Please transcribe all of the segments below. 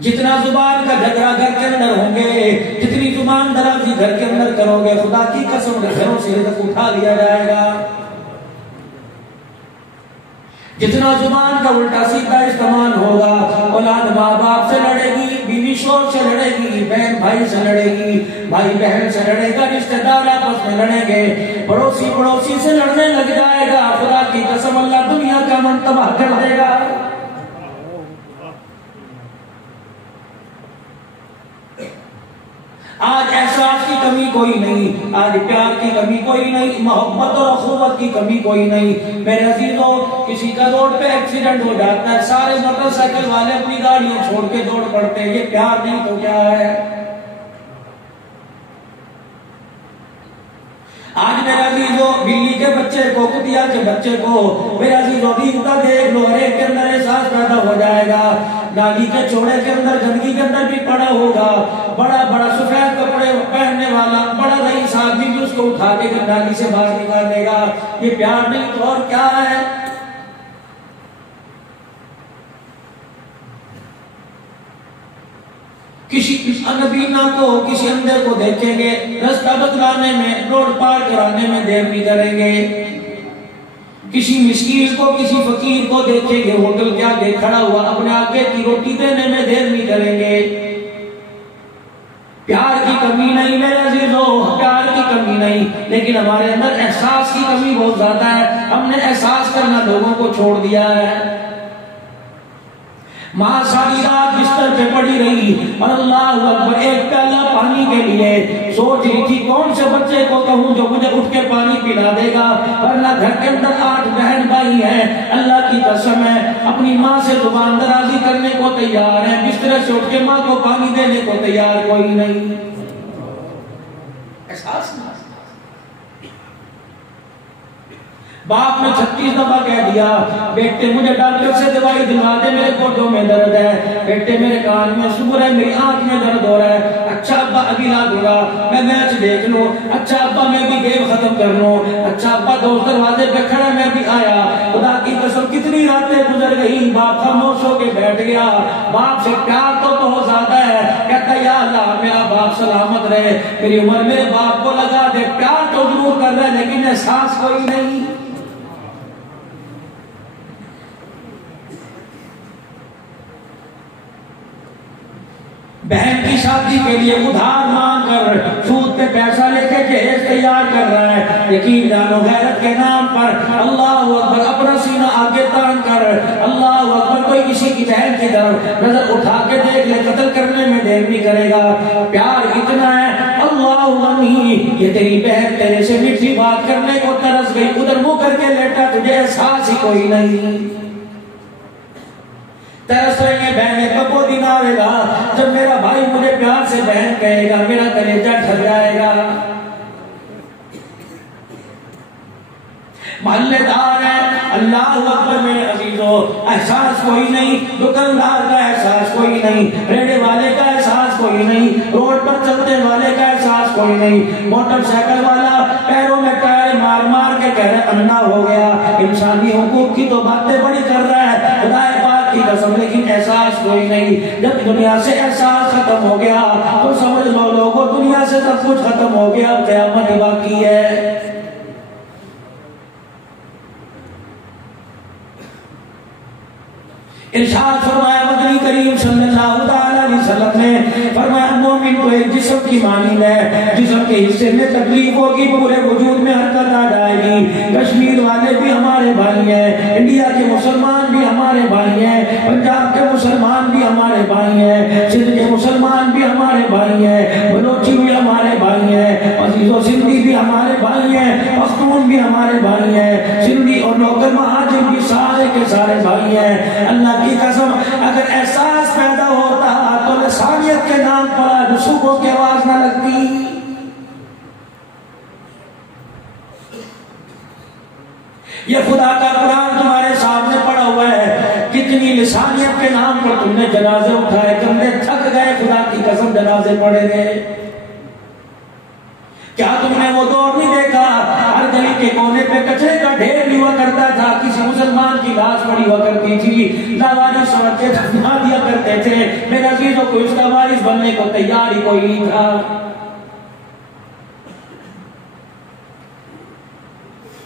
جتنا زبان کا جھگڑا گھر کے اندر ہوں گے، جتنی زبان درازی گھر کے اندر کرو گے، خدا کی قسم گھروں سے رزق اٹھا لیا جائے گا۔ جتنا زبان کا الٹا سیدھا استعمال ہوگا، اولاد ماں باپ سے لڑے گی، بیوی شوہر سے لڑے گی، بہن بھائی سے لڑے گی، بھائی بہن سے لڑے گا، رشتہ دار آپس میں لڑیں گے، پڑوسی سے لڑنے لگ جائے گا۔ خدا کی قسم اللہ دنیا کا من تباہ کر دے گا۔ آج احساس کی کمی کوئی نہیں، آج پیار کی کمی کوئی نہیں، محبت اور اخوت کی کمی کوئی نہیں۔ میرے عزیزوں، کسی کا روڈ پہ ایکسیڈنٹ ہو جاتا ہے، سارے موٹر سائیکل والے اپنی گاڑیاں چھوڑ کے دوڑ پڑتے ہیں، یہ پیار نہیں تو کیا ہے؟ آج میرے عزیزوں، بلی کے بچے کو، کتیا کے بچے کو میرے عزیزوں دیکھتا دیکھ لو، ہر ایک کے اندر احساس پیدا ہو جائے گا۔ نالی کے چوڑے کے اندر، گندگی کے اندر بھی پڑا ہوگا، بڑا بڑا سفید کپڑے پہننے والا بڑا رئیس آدمی بھی اس کو اٹھا کے نالی سے باہر نکالے گا۔ یہ پیار نہیں تو اور کیا ہے؟ کسی نبینا کو، کسی اندر کو دیکھیں گے، رستہ بتلانے میں، روڈ پار کرانے میں دیر نہیں کریں گے۔ کسی مسکین کو، کسی فقیر کو دیکھیں گے، ہوٹل کے آگے کھڑا ہوا، اپنے آگے کی روٹی دینے میں دیر نہیں کریں گے۔ پیار کی کمی نہیں میرے عزیزوں، پیار کی کمی نہیں، لیکن ہمارے اندر احساس کی کمی بہت زیادہ ہے۔ ہم نے احساس کرنا لوگوں کو چھوڑ دیا ہے۔ ماں ساری رات بستر پہ پڑی رہی اور اللہ اکبر ایک پیالہ پانی کے لیے سوچ رہی تھی کون سے بچے کو کہوں جو مجھے اٹھ کے پانی پلا دے گا، ورنہ گھر کے اندر 8 بہن بھائی ہیں، اللہ کی قسم ہے اپنی ماں سے زبان درازی کرنے کو تیار ہے، بستر سے اٹھ کے ماں کو پانی دینے کو تیار کوئی نہیں۔ احساس نہیں۔ باپ نے 36 دفعہ کہہ دیا بیٹے مجھے ڈاکٹر سے دوائی دلا دے، میرے گھٹنوں میں درد ہے، بیٹے میرے کان میں سور ہے، میری آنکھ میں درد ہو رہا ہے، اچھا ابا ابھی لا دوں گا، میں میچ دیکھ لوں، اچھا ابا میں بھی گیم ختم کر لوں، اچھا ابا دوست دروازے پہ کھڑا میں بھی آیا۔ خدا کی قسم کتنی راتیں گزر گئی، باپ خاموش ہو کے بیٹھ گیا۔ باپ سے پیار تو بہت زیادہ ہے، کہتا یا اللہ میرا باپ سلامت رہے، میری عمر میرے باپ کو لگا دے۔ پیار تو ضرور کر رہا ہے لیکن احساس کوئی نہیں۔ بہن کی شادی کے لیے ادھار مانگ کر سود پہ پیسہ لے کے جہیز تیار کر رہا ہے، یقین جانو غیرت کے نام پر اللہ اکبر اپنا سینہ آگے تان کر اللہ اکبر کوئی کسی کی بہن کی طرف نظر اٹھا کے دیکھ لے، قتل کرنے میں دیر نہیں کرے گا۔ پیار اتنا ہے اللہ غنی، یہ تیری بہن تیرے سے میٹھی بات کرنے کو ترس گئی، ادھر منہ کر کے لیٹا، تجھے احساس ہی کوئی نہیں۔ ترس رہی ہے بہنیں، کب وہ دن آئے گا جب میرا بھائی مجھے پیار سے بہن کہے گا، میرا کلیجہ ڈھل جائے گا۔ محلے دار ہے اللہ اکبر میرے عزیزوں، احساس کوئی نہیں، دکاندار کا احساس کوئی نہیں، ریڑے والے کا احساس کوئی نہیں، روڈ پر چلنے والے کا احساس کوئی نہیں، موٹر سائیکل والا پیروں میں ٹائر مار مار کے کہہ رہے انا ہو گیا، انسانی حقوق کی تو باتیں بڑی کر رہا ہے خدا پاک کی قسم، لیکن احساس کوئی نہیں۔ جب دنیا سے احساس ختم ہو گیا تو سمجھ لو لوگوں دنیا سے سب کچھ ختم ہو گیا، قیامت باقی ہے۔ ارشاد فرمایا مدنی کریم صلی اللہ علیہ وسلم نے فرمایا مومن کو ایک جسم کی مانند ہے، جسم کے حصے میں تکلیف ہوگی پورے وجود میں حرکت آ جائے گی۔ کشمیر والے بھی ہمارے بھائی ہیں، انڈیا کے مسلمان بھی ہمارے بھائی ہیں، پنجاب کے مسلمان بھی ہمارے بھائی ہیں، سندھ کے مسلمان بھی ہمارے بھائی ہیں، بلوچی بھی ہمارے بھائی ہیں، عزیز و سندھی بھی ہمارے بھائی ہیں، پختون بھی ہمارے بھائی ہیں، سندھی اور نوکر مہاجر بھی سارے کے سارے بھائی ہیں۔ اللہ کی قسم اگر احساس پیدا ہوتا تو لسانیت کے نام پر رسوخوں کی آواز نہ لگتی۔ یہ خدا کا قرآن تمہارے سامنے پڑا ہوا ہے، کتنی لسانیت کے نام پر تم نے جنازے اٹھائے، کندھے تھک گئے، خدا کی قسم جنازے پڑے گئے۔ کیا تم نے وہ دور نہیں دیکھا ہر گلی کے کونے پہ کچرے کا ڈھیر بھی ہوا کرتا تھا، کسی مسلمان کی لاش پڑی ہوا کرتی تھی، لاواری سمجھ کے دفنا دیا کرتے تھے۔ میرا بچوں کو اس کا وارث بننے کو تیار ہی کوئی نہیں تھا.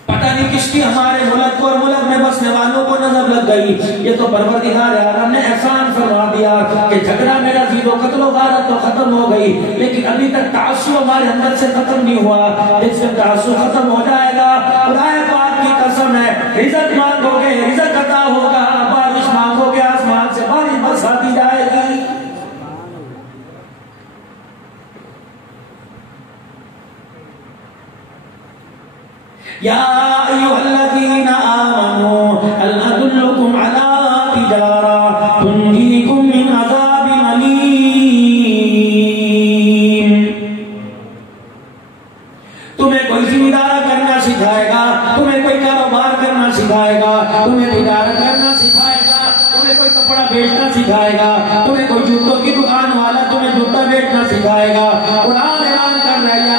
پتہ نہیں کس کی ہمارے ملک کو اور ملک میں بسنے والوں کو نظر لگ گئی. یہ تو پروردگار عالم نے احسان فرما دیا کہ جھگڑا میرا زید و قتل و غارت تو ختم ہو گئی, لیکن ابھی تک تعصب ہمارے اندر سے ختم نہیں ہوا. جس سے تعصب ختم ہو جائے گا, خدائے پاک کی قسم ہے, رزق مانگو گے رزق عطا ہوگا, بارش مانگو گے آسمان سے بارش برساتی جائے گی. یا ایھا الذین آمنوا هل ادلکم علی تجارہ تنجیکم من عذاب علیم. تمہیں کوئی زمیندارا کرنا سکھائے گا, تمہیں کوئی کاروبار کرنا سکھائے گا, تمہیں تجارت کرنا سکھائے گا, تمہیں کوئی کپڑا بیچنا سکھائے گا, تمہیں کوئی جوتوں کی دکان والا تمہیں جوتا بیچنا سکھائے گا. قرآن اعلان کر رہا ہے,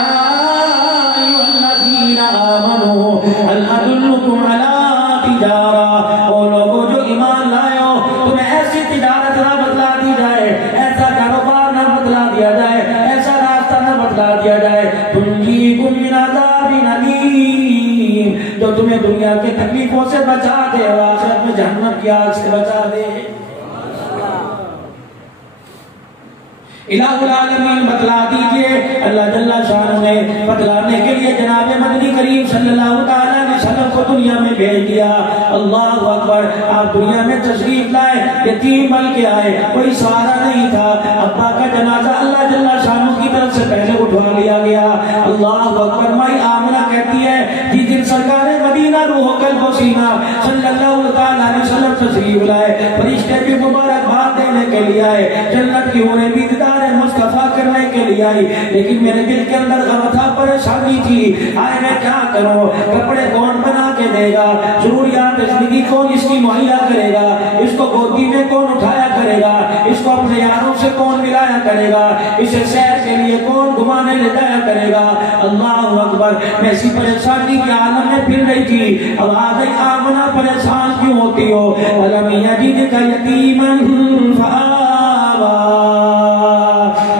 هل ادلکم علی تجارہ, وہ لوگوں جو ایمان لائے ہو تمہیں ایسی تجارت نہ بتلا دی جائے, ایسا کاروبار نہ بتلا دیا جائے, ایسا راستہ نہ بتلا دیا جائے, تنجیکم من عذاب علیم, جو تمہیں دنیا کے تکلیفوں سے بچا دے اور آخرت میں جہنم کی آگ سے بچا دے. الہ العالمین بتلا دیجئے. اللہ جل شانہ نے بتلانے کے لیے جناب مدنی کریم صلی اللہ تعالیٰ علیہ وسلم کو دنیا میں بھیج دیا. اللہ اکبر, آپ دنیا میں تشریف لائے, یتیم بن کے آئے, کوئی سہارا نہیں تھا. ابا کا جنازہ اللہ جل شانہ کی طرف سے پہلے اٹھوا لیا گیا. اللہ اکبر. مائی آمنہ کہتی ہے جس دن سرکار مدینہ روح قلب و سینہ صلی اللہ تعالیٰ علیہ وسلم تشریف لائے, فرشتے بھی مبارکباد دینے کے لیے آئے, جنت کی حوریں بھی دیدار مصطفیٰ کرنے کے لیے آئی, لیکن میرے دل کے اندر غم تھا, پریشانی تھی, آئے میں کیا کروں, کپڑے کون بنا کے دے گا, ضروریات زندگی کون اس کی مہیا کرے گا, اس کو گودی میں کون اٹھایا کرے گا, اس کو اپنے یاروں سے کون ملایا کرے گا, اسے سیر کے لیے کون گھمانے لے جایا کرے گا. اللہ اکبر. میں اسی پریشانی کے عالم میں پھر رہی تھی. اب آگئی آمنہ, پریشان کیوں ہوتی ہو, وَلَمْ يَجِدْكَ يَتِيمًا فَآوَىٰ,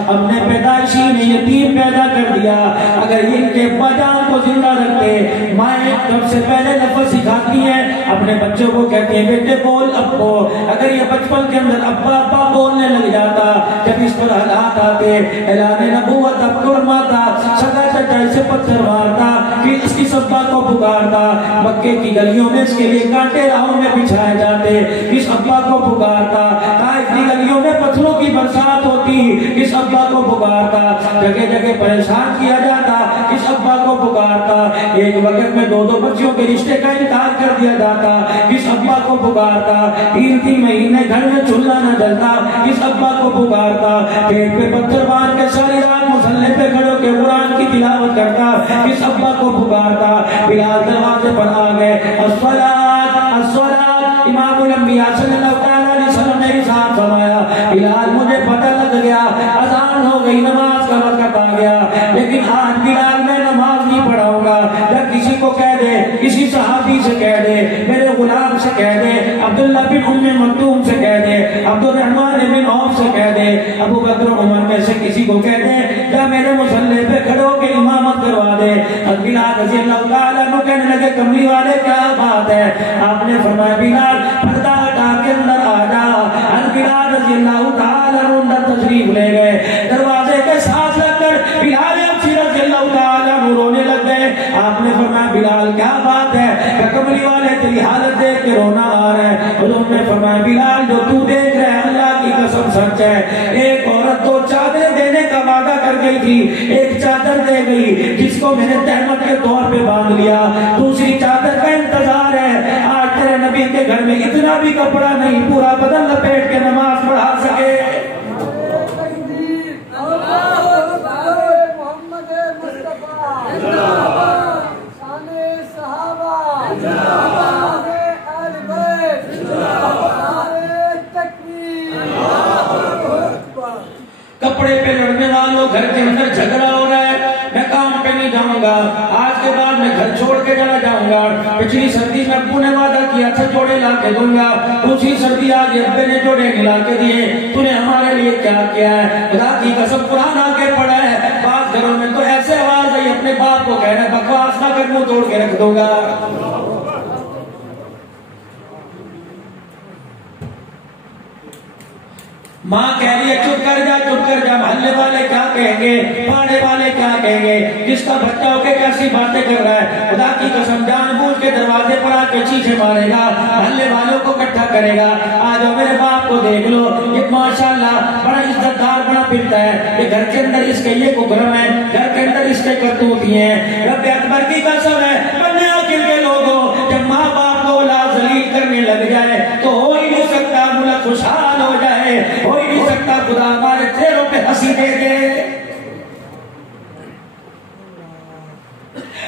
ہم نے پیدائشی میں یتیم پیدا کر دیا. اگر ان کے بجان کو زندہ رکھتے, مائیں سب سے پہلے لفظ سکھاتی ہیں اپنے بچوں کو, کہتے ہیں بیٹے بول ابو. اگر یہ بچپن کے اندر ابا ابا بولنے لگ جاتا, جب اس پر حالات آتے, اعلان نبوت اب فرماتا, سدا چچا اسے پتھر مارتا, پھر اس کی سبا کو پکارتا, مکے کی گلیوں میں اس کے لیے کانٹے راہوں میں بچھائے جاتے, اس ابا کو پکارتا, طائف کی گلیوں میں پتھروں کی برسات ہوتی, اس ابا کو پکارتا, جگہ جگہ پریشان کیا جاتا, اس ابا کو پکارتا, ایک وقت میں دو دو بچیوں کے رشتے کا انکار کر دیا جاتا, اس ابا کو پکارتا, تین تین مہینے گھر میں چولہا نہ جلتا, اس ابا کو پکارتا, پیٹ پہ پتھر مار کے ساری رات مصلے پہ کھڑے کے قرآن کی تلاوت کرتا, اس ابا کو پکارتا. بلال دروازے پر آ گئے, الصلاۃ الصلاۃ, امام الانبیاء صلی اللہ تعالیٰ علیہ وسلم نے ارشاد فرمایا, بلال مجھے پتہ لگ گیا اذان ہو گئی, نماز کا وقت آ گیا, لیکن آج بلال میں نماز نہیں پڑھاؤں گا. جب کسی کو کہہ دے, کسی صحابی سے کہہ دے, میرے غلام سے کہہ دے, عبداللہ بن ام مکتوم سے کہہ دے, عبد الرحمن بن عوف سے کہہ دے, ابو بکر عمر میں سے کسی کو کہہ دے, یا میرے مصلی پہ کھڑو کے امامت کروا دے. بلال رضی اللہ تعالیٰ عنہ کہنے لگے, کملی والے کیا بات ہے. آپ نے فرمایا, بلال پردہ ہٹا کے اندر آ جا. بلال رضی اللہ تعالیٰ عنہ اندر تشریف لے گئے, دروازے کے ساتھ لگ کر بلال رضی اللہ تعالیٰ عنہ رونے لگ گئے. آپ نے فرمایا, بلال کیا بات ہے, کہ کملی والے تیری حالت دیکھ کے رونا آ رہا ہے. حضور نے فرمایا, بلال جو تو دیکھ رہے ہیں اللہ کی قسم سچ ہے. ایک عورت کو چادر دینے کا وعدہ کر گئی تھی, ایک چادر دے گئی جس کو میں نے تہمت کے طور پہ باندھ لیا, دوسری چادر کا انتظار ہے. آج تیرے نبی کے گھر میں اتنا بھی کپڑا نہیں, پورا بدن لپیٹ کے نماز پڑھا سکے. کپڑے پہ لڑنے والوں, گھر کے اندر جھگڑا ہو رہا ہے, میں کام پہ نہیں جاؤں گا, آج کے بعد میں گھر چھوڑ کے چلا جاؤں گا. پچھلی سردی میں ابو نے وعدہ کیا تھا جوڑے لا کے دوں گا, دوسری سردی آج ابے نے جوڑے نہیں لا کے دیے, تو نے ہمارے لیے کیا کیا ہے. خدا کی قسم قرآن آگے پڑھا ہے. بعض گھروں میں تو ایسے آواز آئی اپنے باپ کو کہہ رہا ہے بکواس نہ کر منہ توڑ کے رکھ دوں گا. ماں کہہ رہی ہے چپ کر جا چپ کر جا. محلے والے کیا کہیں گے, پاڑے والے کیا کہیں گے, جس کا بچہ ہو کے کیسی باتیں کر رہا ہے. خدا کی قسم جان بوجھ کے دروازے پر آ کے چیخے مارے گا, محلے والوں کو اکٹھا کرے گا. آج میرے باپ کو دیکھ لو, یہ ماشاءاللہ بڑا عزت دار بڑا پھرتا ہے. یہ گھر کے اندر اس کے یہ کبرم ہے, گھر کے اندر اس کے کرتوتی ہیں. رب اکبر کی قسم ہے بندے عقل کے لوگوں, جب ماں باپ کو اولاد ذلیل کرنے لگ جائے تو ہو ہی نہیں سکتا ملک خوشحال ہو جائے, ہو ہی نہیں سکتا خدا ہمارے چہروں پہ ہنسی دے دے.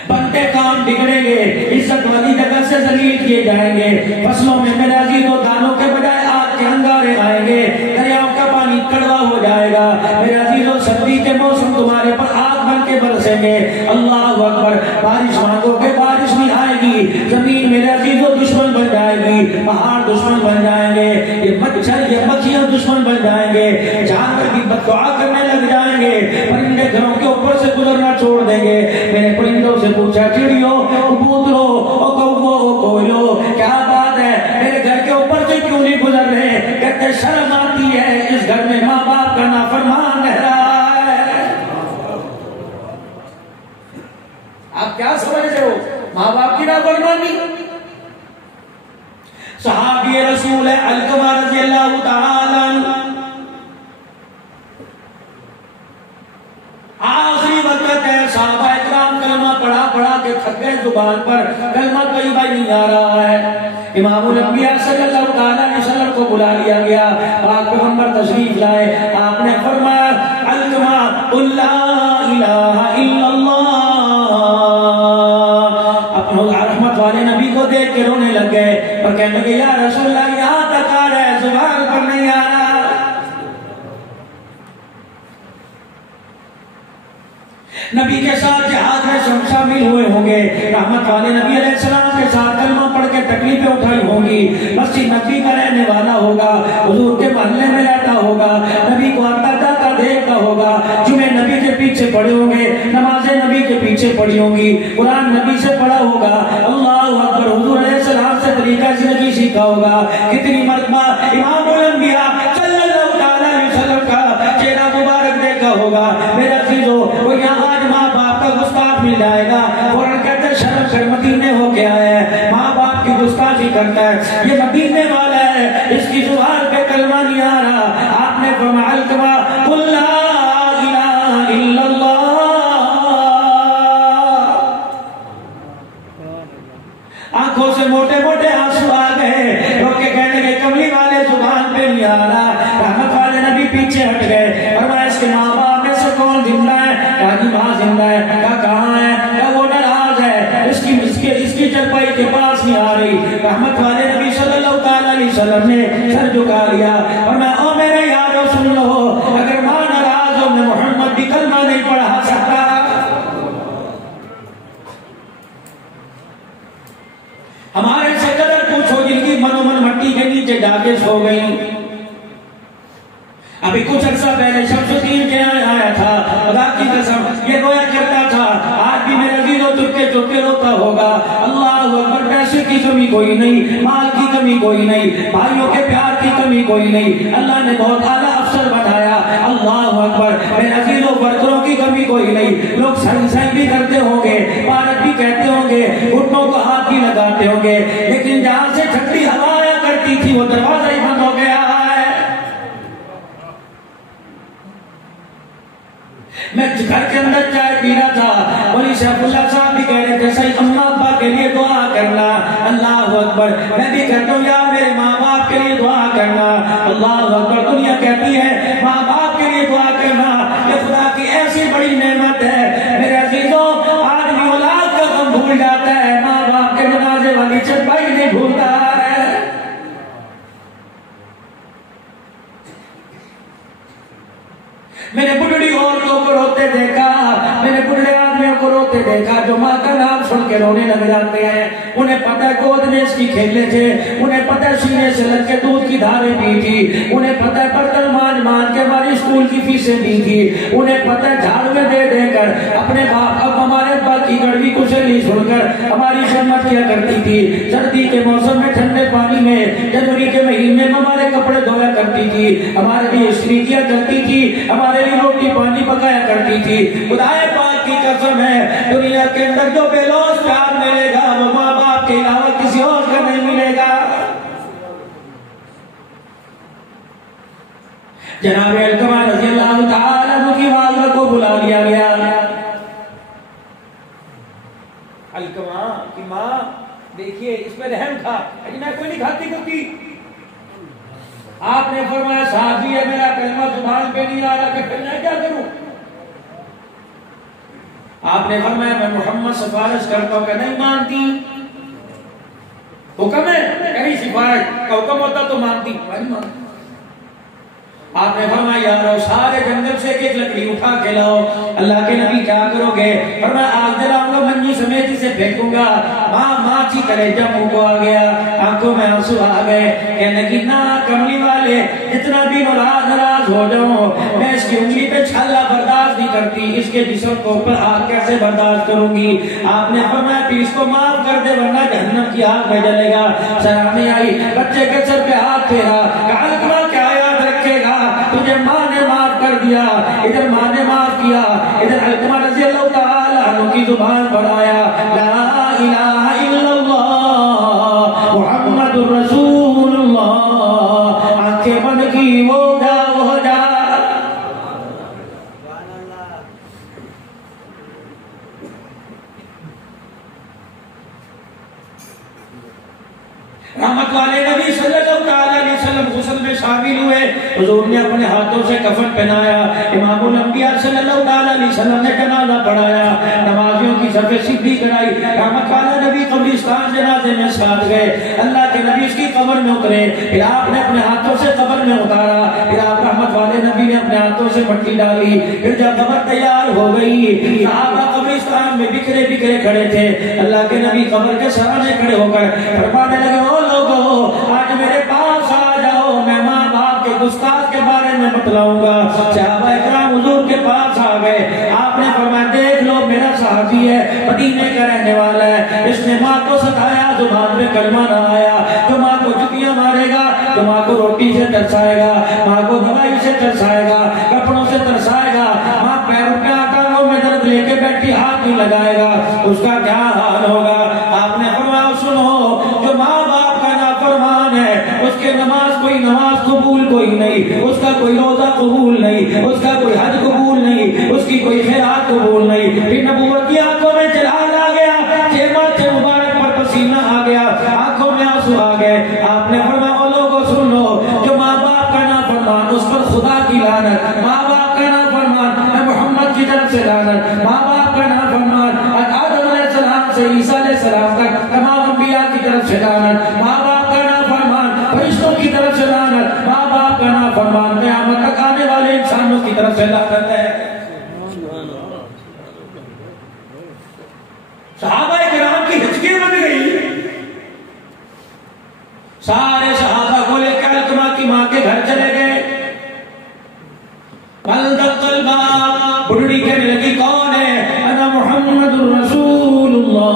بنتے کام بگڑیں گے, عزت والی جگہ سے ذلیل کیے جائیں گے. فصلوں میں میرے عزیزوں دانوں کے بجائے آگ کے انگارے آئیں گے, دریاؤں کا پانی کڑوا ہو جائے گا. میرے عزیزوں سردی کے موسم تمہارے پر آگ بن کے برسیں گے. اللہ اکبر. بارش مانگو گے بارش نہیں آئے گی. زمین میرے عزیزوں دشمن بن جائے گی, پہاڑ دشمن بن جائیں گے, یہ مچھر یہ مکھیاں دشمن بن جائیں گے, جانور کی بددعا کرنے لگ جائیں گے, پرندے گھروں کے اوپر سے گزرنا چھوڑ دیں گے. میں نے پرندوں سے پوچھا چڑیوں کبوتروں او کوو او کوئلو کیا بات ہے میرے گھر کے اوپر سے کیوں نہیں گزر رہے؟ کہتے شرم آتی ہے, اس گھر میں ماں باپ کا نافرمان رہ رہا ہے. آپ کیا سمجھ رہے ہو ماں باپ کی نافرمانی؟ صحابی رسول علقمہ رضی اللہ تعالی عنہ آخری وقت ہے, صحابہ اکرام کلمہ پڑھا کے تھک گئے, زبان پر کلمہ طیبہ نہیں آ رہا ہے. امام الانبیاء صلی اللہ علیہ وسلم کو بلا لیا گیا, پاک پیغمبر تشریف لائے. آپ نے فرمایا علقمہ قل لا الہ الا اللہ. اپنے رحمت والے نبی کو دیکھ کے رونے لگ گئے اور کہنے لگے یا رسول اللہ یہاں تک آ رہا ہے, زبان پر نہیں آ رہا. نبی کے ساتھ جہاد میں شامل ہوئے ہوں گے, رحمت والے نبی علیہ السلام کے ساتھ کلمہ پڑھ کے تکلیفیں اٹھائی ہوں گی, مسجد نبی کا رہنے والا ہوگا, حضور کے محلے میں رہتا ہوگا, نبی کو آتا جاتا دیکھتا ہوگا, جمعے نبی کے پیچھے پڑے ہوں گے, نمازیں نبی کے پیچھے پڑھی ہوں گی, قرآن نبی سے پڑھا ہوگا, اللہ اکبر حضور علیہ السلام سے طریقہ زندگی سیکھا ہوگا. کتنی مرتبہ امام الانبیاء صلی اللہ علیہ وسلم کا چہرہ مبارک دیکھا ہوگا. میرے عزیزو وہ یہاں ماں باپ کا گستاخ مل جائے گا, قرآن کہتے ہیں شرم کر مدینے ہو کے آیا ہے, ماں باپ کی گستاخی کرتا ہے, یہ مدینے والا ہے, اس کی زبان پہ کلمہ نہیں آ رہا. آپ نے فرمایا علقمہ قل لا الہ الا اللہ. آنکھوں سے موٹے موٹے آنسو آ گئے, رو کے کہنے گئے کملی والے زبان پہ نہیں آ رہا. رحمت والے نبی پیچھے ہٹ گئے, فرمایا اس کے ماں باپ میں سے کون زندہ ہے؟ کہا جی ماں زندہ ہے. کہا کہاں ہے؟ کہا وہ ناراض ہے, اس کی چرپائی کے پاس نہیں آ رہی. رحمت والے نبی صلی اللہ علیہ وسلم نے سر جھکا لیا اور میں او میرے یارو سن لو, اگر ماں ناراض ہو میں محمد بھی کلمہ نہیں پڑھا سکتا. ہمارے سے قدر پوچھو جن کی من و من مٹی کے نیچے جا کے سو گئی. ابھی کچھ عرصہ پہلے شمس الدین کے آیا تھا, خدا کی قسم یہ رویا کرتا تھا, آج بھی میرے عزیزوں چپکے چپکے روتا ہوگا. اللہ اکبر. پیسے کی کمی کوئی نہیں, مال کی کمی کوئی نہیں, بھائیوں کے پیار کی کمی کوئی نہیں, اللہ نے بہت اعلیٰ افسر بنایا. اللہ اکبر. میرے عزیزوں ورکروں کی کمی کوئی نہیں, لوگ سائن بھی کرتے ہوں گے, پارک بھی کہتے ہوں گے, گھٹنوں کو ہاتھ بھی لگاتے ہوں گے, لیکن جہاں سے ٹھنڈی ہوا آیا کرتی تھی وہ دروازہ ہی بند ہو گیا ہے. میں گھر کے اندر چائے پی رہا تھا, ولی شیخ اللہ صاحب بھی کہہ رہے تھے صحیح اماں ابا کے لیے دعا کرنا. اللہ اکبر. میں بھی کہتا ہوں یار میرے ماں باپ کے لیے دعا کرنا. اللہ اکبر. دنیا کہتی ہے ماں باپ کے لیے دعا کرنا, یہ خدا کی ایسی بڑی نعمت ہے. میرے عزیزوں آج بھی اولاد کا غم بھول جاتا ہے, ماں باپ کے جنازے والی چرپائی نہیں بھولتا ہے. میں نے بڑھڑی عورتوں کو روتے دیکھا, میں نے بڑھڑے آدمیوں کو روتے دیکھا جو ماں کا نام سن کے رونے لگ جاتے ہیں. انہیں پتہ ہے گود میں اس کی کھیلے تھے, انہیں پتہ ہے سینے سے لگ کے دودھ کی دھاریں پی تھی, انہیں پتہ ہے برتن مانج مانج کے فیسیں دی تھی. انہیں پتہ جھاڑویں دے دے کر اپنے باپ اب ہمارے باپ کی کڑوی کسلی سن کر ہماری خدمت کیا کرتی تھی. سردی کے موسم میں ٹھنڈے پانی میں جنوری کے مہینے میں ہمارے کپڑے دھویا کرتی تھی, ہمارے لیے استری کیا کرتی تھی, ہمارے لیے روٹی پانی پکایا کرتی تھی. خدائے پاک کی قسم ہے دنیا کے اندر جو بے لوث پیار ملے گا وہ ماں باپ کے علاوہ کسی اور کا نہیں ملے گا. جناب علقمہ رضی اللہ تعالیٰ عنہ کی والدہ کو بلا لیا گیا. علقمہ کی ماں دیکھیے اس پہ رحم تھا, میں کوئی نہیں کھاتی کرتی. آپ نے فرمایا صحابی ہے, میرا کلمہ زبان پہ نہیں آ رہا کہ پھر میں کیا کروں. آپ نے فرمایا میں محمد سفارش کرتا ہوں کہ نہیں مانتی. حکم ہے کہیں سفارش کا حکم ہوتا تو مانتی. آپ نے فرمایا یارو سارے جنگل سے ایک لکڑی اٹھا کے لاؤ. اللہ کے نبی کیا کرو گے؟ فرمایا آگ جلاؤں گا, منجی سمیت اسے پھینکوں گا. ماں کی کلیجہ منہ کو آ گیا, آنکھوں میں آنسو آ گئے. کہنے کی نا کملی والے جتنا بھی ناراض ہو جاؤں میں اس کی انگلی پہ چھالا برداشت نہیں کرتی, اس کے جسم کو اوپر آگ کیسے برداشت کروں گی. آپ نے فرمایا پھر اس کو معاف کر دے ورنہ جہنم کی آگ میں جلے گا. سلام آئی, بچے کے سر پہ ہاتھ پھیرا, کہا کیا یاد رکھے گا تجھے ماں نے معاف کر دیا. ادھر ماں نے معاف کیا, ادھر علقمہ رضی اللہ تعالیٰ عنہ کی زبان پر آیا لا الہ الا اللہ محمد رسول اللہ. آنکھیں بند کی وہ جا وہ جا. رحمت والے نبی صلی اللہ علیہ وسلم غسل میں شامل ہوئے. حضور نے اپنے ہاتھوں سے کفن پہنایا. امام الانبیاء صلی اللہ علیہ وسلم نے جنازہ پڑھایا, نمازیوں کی صفیں سیدھی کرائی. رحمت والے نبی قبرستان جنازے میں ساتھ گئے. اللہ کے نبی اس کی قبر میں اترے, پھر آپ نے اپنے ہاتھوں سے قبر میں اتارا. پھر آپ رحمت والے نبی نے اپنے ہاتھوں سے مٹی ڈالی. پھر جب قبر تیار ہو گئی, صحابہ قبرستان میں بکھرے بکھرے کھڑے تھے. اللہ کے نبی قبر کے سرانے کھڑے ہو کر فرمانے لگے او لوگو آج میرے پاس آ جاؤ, میں ماں باپ کے گستاخ کے بارے میں بتلاؤں گا. صحابہ اکرام حضور کے پاس آ گئے. آپ نے فرمایا دیکھ لو میرا صحابی ہے, مدینے کا رہنے والا ہے, اس نے ماں کو ستایا, زبان میں کلمہ نہ آیا. جو ماں کو جتیاں مارے گا, جو ماں کو روٹی سے ترسائے گا, ماں کو دوائی سے ترسائے گا, کپڑوں سے ترسائے گا, ماں پیروں پہ آٹانوں میں درد لے کے بیٹھی ہاتھ نہیں لگائے گا, اس کا کیا حال ہوگا. آپ نے فرمایا سنو, جو ماں باپ کا نافرمان ہے اس کے نماز کوئی نماز قبول کوئی نہیں, اس کا کوئی روزہ قبول نہیں, اس کا کوئی حج قبول نہیں, اس کی کوئی خیرات قبول نہیں. پھر نبوت کی آنکھوں میں جلال آ گیا, ماتھے مبارک پر پسینہ آ گیا, آنکھوں میں آنسو آ گئے. آپ نے فرمایا او لوگوں سن لو, جو ماں باپ کا نافرمان اس پر خدا کی لعنت, ماں باپ کا نافرمان میں محمد کی طرف سے لعنت, ماں باپ کا نافرمان آدم علیہ السلام سے عیسیٰ علیہ السلام تک تمام انبیاء کی طرف سے لعنت, ماں باپ کا نافرمان فرشتوں کی طرف سے لعنت, ماں باپ کا نافرمان قیامت تک آنے والے انسانوں کی طرف سے لعنت ہے. صحابہ کرام کی ہچکی بن گئی. سارے صحابہ کو لے کر علقمہ کی ماں کے گھر چلے گئے. بڑھڑی کہنے لگی کون ہے؟ انا محمد رسول اللہ.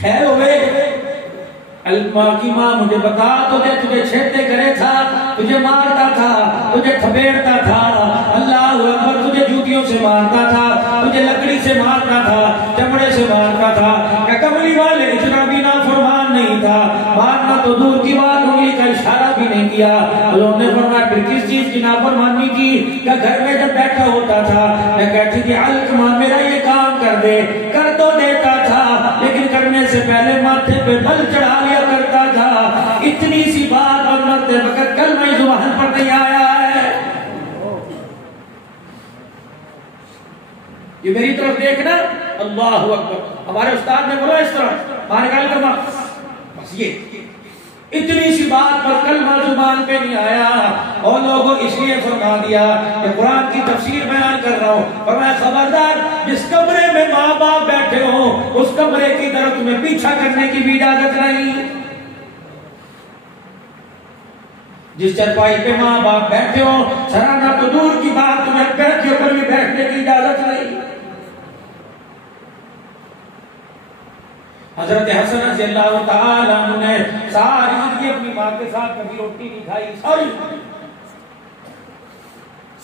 خیر ہوئے علقمہ کی ماں مجھے بتا, تجھے چھیڑتے کرے تھا, تجھے مارتا تھا, تجھے تھپیڑتا تھا, اللہ اکبر, تجھے جوتیوں سے مارتا تھا, تجھے لکڑی سے مارتا تھا, چمڑے سے مارتا تھا. کہ کملی والے اتنا بھی نافرمان نہیں تھا, مارنا تو دور کی بات, انگلی کا اشارہ بھی نہیں کیا. حضور نے فرمایا پھر کس چیز کی نافرمانی کی؟ کہ گھر میں جب بیٹھا ہوتا تھا میں کہتی تھی علقمہ میرا یہ کام کر دے, کر تو دیتا تھا لیکن کرنے سے پہلے ماتھے پہ بل چڑھا لیا کرتا تھا. اتنی سی بات اور مرتے وقت کلمہ زبان پر نہیں آیا ہے. یہ میری طرف دیکھنا, اللہ اکبر. ہمارے استاد نے بولا اس طرح مار گال کرنا, بس یہ اتنی سی بات پر کلمہ زبان پہ نہیں آیا. اور لوگوں اس لیے فرما دیا کہ قرآن کی تفسیر بیان کر رہا ہوں, فرمایا خبردار جس کمرے میں ماں باپ بیٹھے ہوں اس کمرے کی طرف تمہیں پیچھا کرنے کی بھی اجازت نہیں. جس چرپائی پہ ماں باپ بیٹھے ہو، سرانا تو دور کی بات، تمہیں بیٹھ کے اوپر بھی بیٹھنے کی اجازت نہیں۔ حضرت حسن رضی اللہ تعالیٰ عنہ نے ساری زندگی اپنی ماں کے ساتھ کبھی روٹی نہیں کھائی، ساری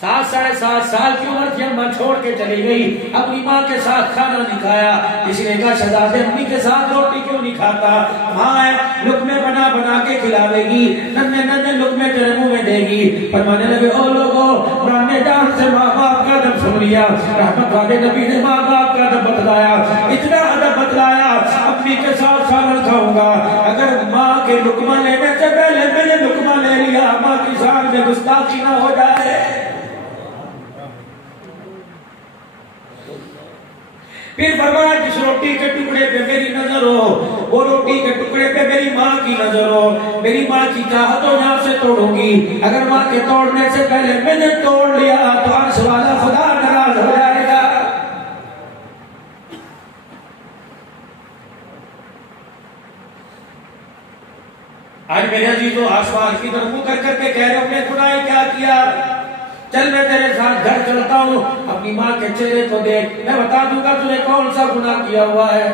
7 ساڑھے 7 سال کی عمر کی اماں چھوڑ کے چلی گئی، اپنی ماں کے ساتھ کھانا نہیں کھایا۔ کسی نے کہا شہزادے امی کے ساتھ روٹی کیوں نہیں کھاتا؟ ماں ہے لقمے بنا بنا کے کھلاوے گی، ننے ننے لقمے تیرے منہ میں دے گی۔ فرمانے لگے او لوگوں، قرآن نے جان سے ماں باپ کا ادب سن لیا، رحمت والے نبی نے ماں باپ کا ادب بتلایا، اتنا ادب بتلایا امی کے ساتھ کھانا کھاؤں گا، اگر ماں کے لقمہ لینے سے پہلے میں نے لقمہ لے لیا، ماں کی شان میں گستاخی نہ ہو جائے۔ پھر فرمایا جس روٹی کے ٹکڑے پہ میری نظر ہو، وہ روٹی کے ٹکڑے پہ میری ماں کی نظر ہو، میری ماں کی چاہت ہو یہاں سے توڑوں گی، اگر ماں کے توڑنے سے پہلے میں نے توڑ لیا تو عرش والا خدا ناراض ہو جائے گا۔ آج میرے عزیزو آسمان کی طرف منہ کر کے کہہ رہے ہو میں خدا ہی کیا کیا، چل میں تیرے ساتھ گھر چلتا ہوں، اپنی ماں کے چہرے کو دیکھ، میں بتا دوں گا تُو نے کون سا گناہ کیا ہوا ہے۔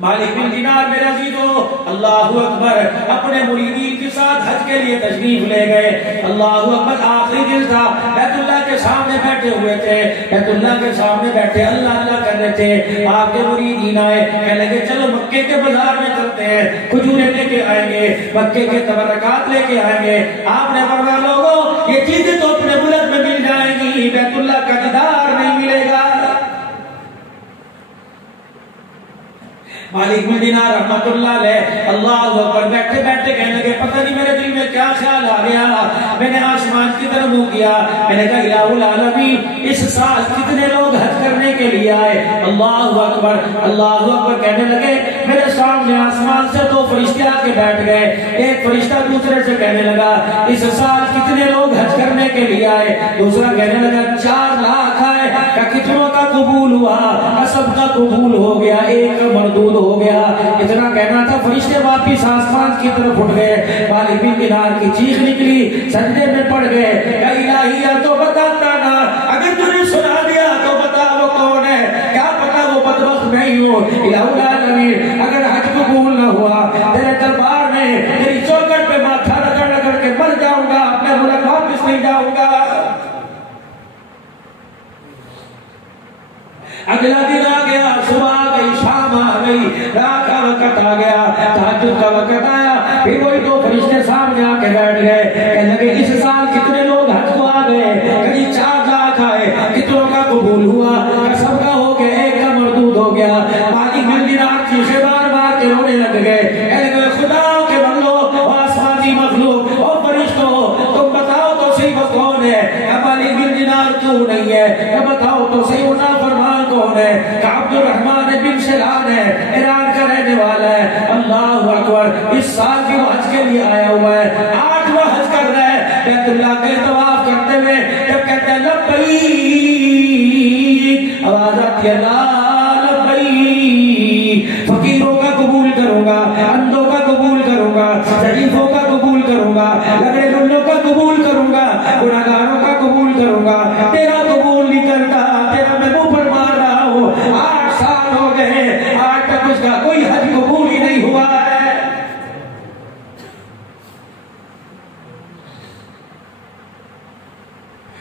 مالک بن دینار میرے عزیزو اللہ اکبر اپنے مریدین کے ساتھ حج کے لیے تشریف لے گئے، اللہ اکبر آخری دن تھا، بیت اللہ کے سامنے بیٹھے ہوئے تھے، بیت اللہ کے سامنے بیٹھے اللہ اللہ کر رہے تھے، آپ کے مریدین آئے کہنے لگے چلو مکے کے بازار میں چلتے ہیں، کھجوریں لے کے آئیں گے، مکے کے تبرکات لے کے آئیں گے۔ آپ نے فرمایا لوگوں یہ چیزیں تو اپنے ملک میں مل جائیں گی، بیت اللہ کا دیدار نہیں ملے گا۔ مالک بن دینار رحمت اللہ علیہ اللہ اکبر بیٹھے بیٹھے کہنے لگے پتہ نہیں میرے دل میں کیا خیال آ گیا، میں نے آسمان کی طرف منہ کیا، میں نے کہا الہ العالمین اس سال کتنے لوگ حج کرنے کے لیے آئے؟ اللہ اکبر کہنے لگے میرے سامنے آسمان سے 2 فرشتے آ کے بیٹھ گئے، ایک فرشتہ دوسرے سے کہنے لگا اس سال کتنے لوگ حج کرنے کے لیے آئے؟ دوسرا کہنے لگا 4 لاکھ آئے، کہ کتنوں کا قبول ہوا؟ سب کا قبول ہو گیا، ایک کا مردود ہو گیا۔ اتنا کہنا تھا فرشتے واپس آسمان کی طرف اٹھ گئے، مالک بن دینار کی چیخ نکلی، سجدے میں پڑ گئے، کہ الہی تو بتاتا نا، اگر تُو نے سنا دیا تو بتا وہ کون ہے، کیا پتا وہ بدبخت میں ہی ہوں۔ الہ العالمین اگر حج قبول نہ ہوا تیرے دربار میں تیری چوکٹ پہ ماتھا رگڑ کے مر جاؤں گا، اپنے ملک واپس نہیں جاؤں گا۔ اگلا دن آ گیا، صبح آ گئی، شام آ گئی، رات کا وقت آ گیا، تہجد کا وقت آیا، پھر وہی 2 فرشتے سامنے آ کے بیٹھ گئے، کہنے لگے اس سال کتنے لوگ حج کو آ گئے؟ کہیں 4 لاکھ آئے، کتنوں کا قبول ہوا؟ سب کا ہو گیا، ایک کا مردود ہو گیا۔ مالک بن دینار چیخے مار مار کے رونے لگ گئے، کہنے لگے خدا کے بندو، آسمانی مخلوق، او فرشتوں تم بتاؤ تو صحیح وہ کون ہے؟ مالک بن دینار کیوں نہیں ہے؟ بتاؤ تو صحیح وہ نافرمان کون ہے؟ کہ عبد الرحمن بن شلان ہے، ایران کا رہنے والا ہے۔ اللہ اکبر اس سال بھی وہ حج کے لیے آیا ہوا ہے، 8واں حج کر رہا ہے، بیت اللہ کے طواف کرتے ہوئے جب کہتے ہیں لبیک، آواز آتی ہے لا لبیک، فقیروں کا قبول کروں گا، اندھوں کا قبول کروں گا، ضعیفوں کا قبول کروں گا، لگڑے لنوں کا قبول کروں گا، گناہگاروں کا قبول کروں گا، تیرا قبول نہیں کرتا، تیرا میں منہ پر مار رہا ہوں۔ 8 سال ہو گئے، آج تک اس کا کوئی حج قبول ہی نہیں ہوا ہے۔